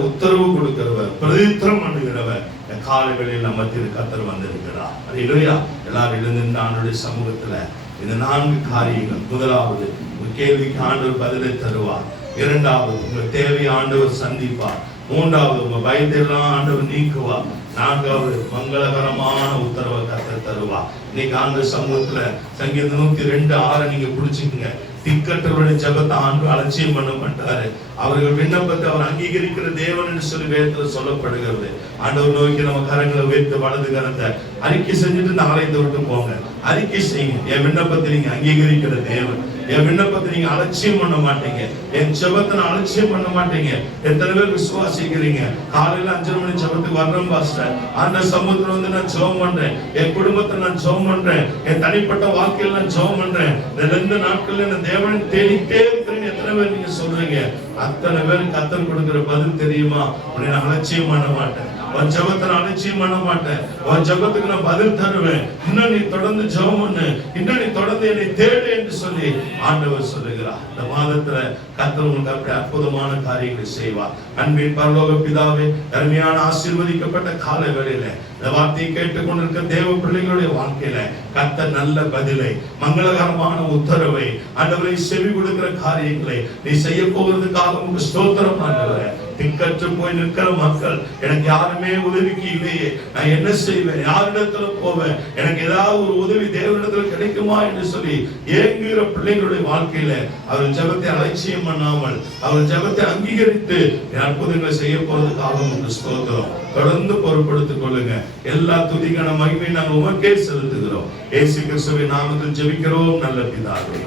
உத்தரவு கொடுக்கிறவர், பிரதித்திரம் பண்ணுகிறவர். காலை வேளையில் நம்ம கர்த்தர் வந்திருக்கிறார். இல்லையா? எல்லாரும் எழுந்து இந்த ஆண்டுடைய சமூகத்துல இந்த 4 காரியங்கள். முதலாவது, உங்க கேள்விக்கு ஆண்டவர் பதிலை தருவார். இரண்டாவது, உங்க தேவை ஆண்டவர் சந்திப்பார். மூன்றாவது, உங்க பயத்தெல்லாம் ஆண்டவர் நீக்குவார். நான்காவது, மங்களகரமான உத்தரவை கர்த்தர் தருவார். இன்னைக்கு ஆண்டவர் சமூகத்துல சங்கீதம் 102:6 நீங்க புடிச்சுக்கங்க. திக்கற்றவருடைய ஜெபத்தை ஆண்டவர் அலட்சியம் பண்ண மாட்டாரு. அவர்கள் விண்ணப்பத்தை அவர் அங்கீகரிக்கிற தேவன் என்று சொல்லி வேதத்தில் சொல்லப்படுகிறது. ஆண்டவர் நோக்கி நம்ம கரங்களை உயர்த்து வலது கரத்தை அறிக்கை செஞ்சுட்டு இந்த ஆலயத்தை விட்டு போங்க. அறிக்கை செய்யுங்க, என் விண்ணப்பத்தை நீங்க அங்கீகரிக்கிற தேவன், என் விண்ணப்பத்தை நீங்க அலட்சியம் பண்ண மாட்டீங்க, என் ஜெபத்தை அலட்சியம் பண்ண மாட்டீங்க. எத்தனை பேர் விசுவாசிக்கிறீங்க? காலையில 5 மணி ஜெபத்துக்கு வர்றேன் பாஸ்டர், அந்த சமூகத்துல வந்து நான் ஜெபம் பண்றேன், என் குடும்பத்தை நான் ஜெபம் பண்றேன், என் தனிப்பட்ட வாழ்க்கையில் நான் ஜெபம் பண்றேன், இந்த 2 நாட்கள்ல நான் தேவனை தேடிட்டே இருக்கிறேன். எத்தனை பேர் நீங்க சொல்றீங்க? அத்தனை பேர் கர்த்தர் கொடுக்கிற பதில் தெரியுமா? நான் அலட்சியம் பண்ண மாட்டேன். உன் ஜெபத்தை நான் அலட்சியம் பண்ண மாட்டேன். உன் ஜெபத்துக்கு நான் பதில் தருவேன். இன்னும் நீ தொடர்ந்து ஜெபம் பண்ணு, இன்னும் நீ தொடர்ந்து என்னை தேடு என்று சொல்லி ஆண்டவர் சொல்லுகிறார். இந்த மாதத்துல கர்த்தர் உங்களுக்கு அப்படி அற்புதமான காரியங்களை செய்வார். அன்பின் பரலோக பிதாவே, அருமையான ஆசீர்வதிக்கப்பட்ட கால வேளையில இந்த வார்த்தையை கேட்டுக்கொண்டிருக்க தேவ பிள்ளைகளுடைய வாழ்க்கையில கர்த்தர் நல்ல பதிலை, மங்களகரமான உத்தரவை, ஆண்டவரை செவி கொடுக்கிற காரியங்களை நீ செய்ய போகிறதுக்காக உங்களுக்கு ஸ்தோத்திரம் ஆண்டவரே. திக்கற்று போய் நிற்கிற மக்கள், எனக்கு யாருமே உதவிக்கு இல்லையே, நான் என்ன செய்வேன், யாரிடத்துல போவேன், எனக்கு ஏதாவது ஒரு உதவி தேவனிடத்துல கிடைக்குமா என்று சொல்லி ஏங்குகிற பிள்ளைகளுடைய வாழ்க்கையில அவர் ஜெபத்தை அலட்சியம் பண்ணாமல் அவர் ஜெபத்தை அங்கீகரித்து அற்புதங்களை செய்ய போறதுக்காக உங்களுக்கு ஸ்தோத்திரம். தொடர்ந்து பொறுப்படுத்திக் கொள்ளுங்க. எல்லா துதிக்கான மகிமையை நாங்கள் உமக்கே செலுத்துகிறோம். இயேசு கிறிஸ்துவின் நாமத்தில் ஜெபிக்கிறோம் நல்ல பிதாவே,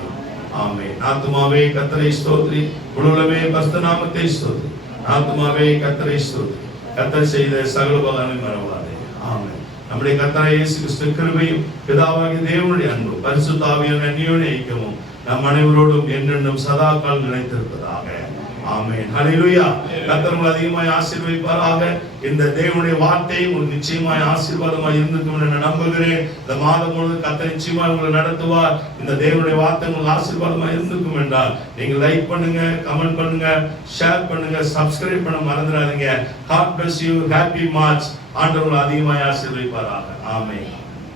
ஆமென். ஆத்துமாவே கர்த்தரை ஸ்தோத்திரி, முழுவதுமே பரிசுத்த நாமத்தை ஸ்தோத்திரி. ஆத்துமாவே கர்த்தரை ஸ்தோத்திரி, கர்த்தர் செய்த சகல உபகாரங்களை மறவாதே. ஆமென். நம்முடைய கர்த்தராகிய இயேசு கிறிஸ்து கிருபையும் பிதாவாகிய தேவனுடைய அன்பும் பரிசுத்த ஆவியானவரின் அந்யோன்ய ஐக்கியமும் நம் அனைவரோடும் என்றென்றும் சதா காலம் நிலைத்திருப்பதாக. ஆமென். ஹல்லேலூயா. கர்த்தர் உங்களை அதிகமாய் ஆசீர்வதிப்பாராக. இந்த தேவனுடைய வார்த்தை உங்களுக்கு நிச்சயமாய் ஆசீர்வாதமாய் இருந்திருக்கும் என்று நான் நம்புகிறேன். இந்த மாதம் முழுவதும் கர்த்தர் நிச்சயமாய் உங்களை நடத்துவார். இந்த தேவனுடைய வார்த்தை உங்களுக்கு ஆசீர்வாதமாய் இருந்திருக்கும் என்றால் நீங்க லைக் பண்ணுங்க, கமெண்ட் பண்ணுங்க, ஷேர் பண்ணுங்க, சப்ஸ்கிரைப் பண்ண மறந்துடாதீங்க. God bless you. Happy March. ஆண்டவர் அதிகமாய் ஆசீர்வதிப்பாராக. ஆமென்.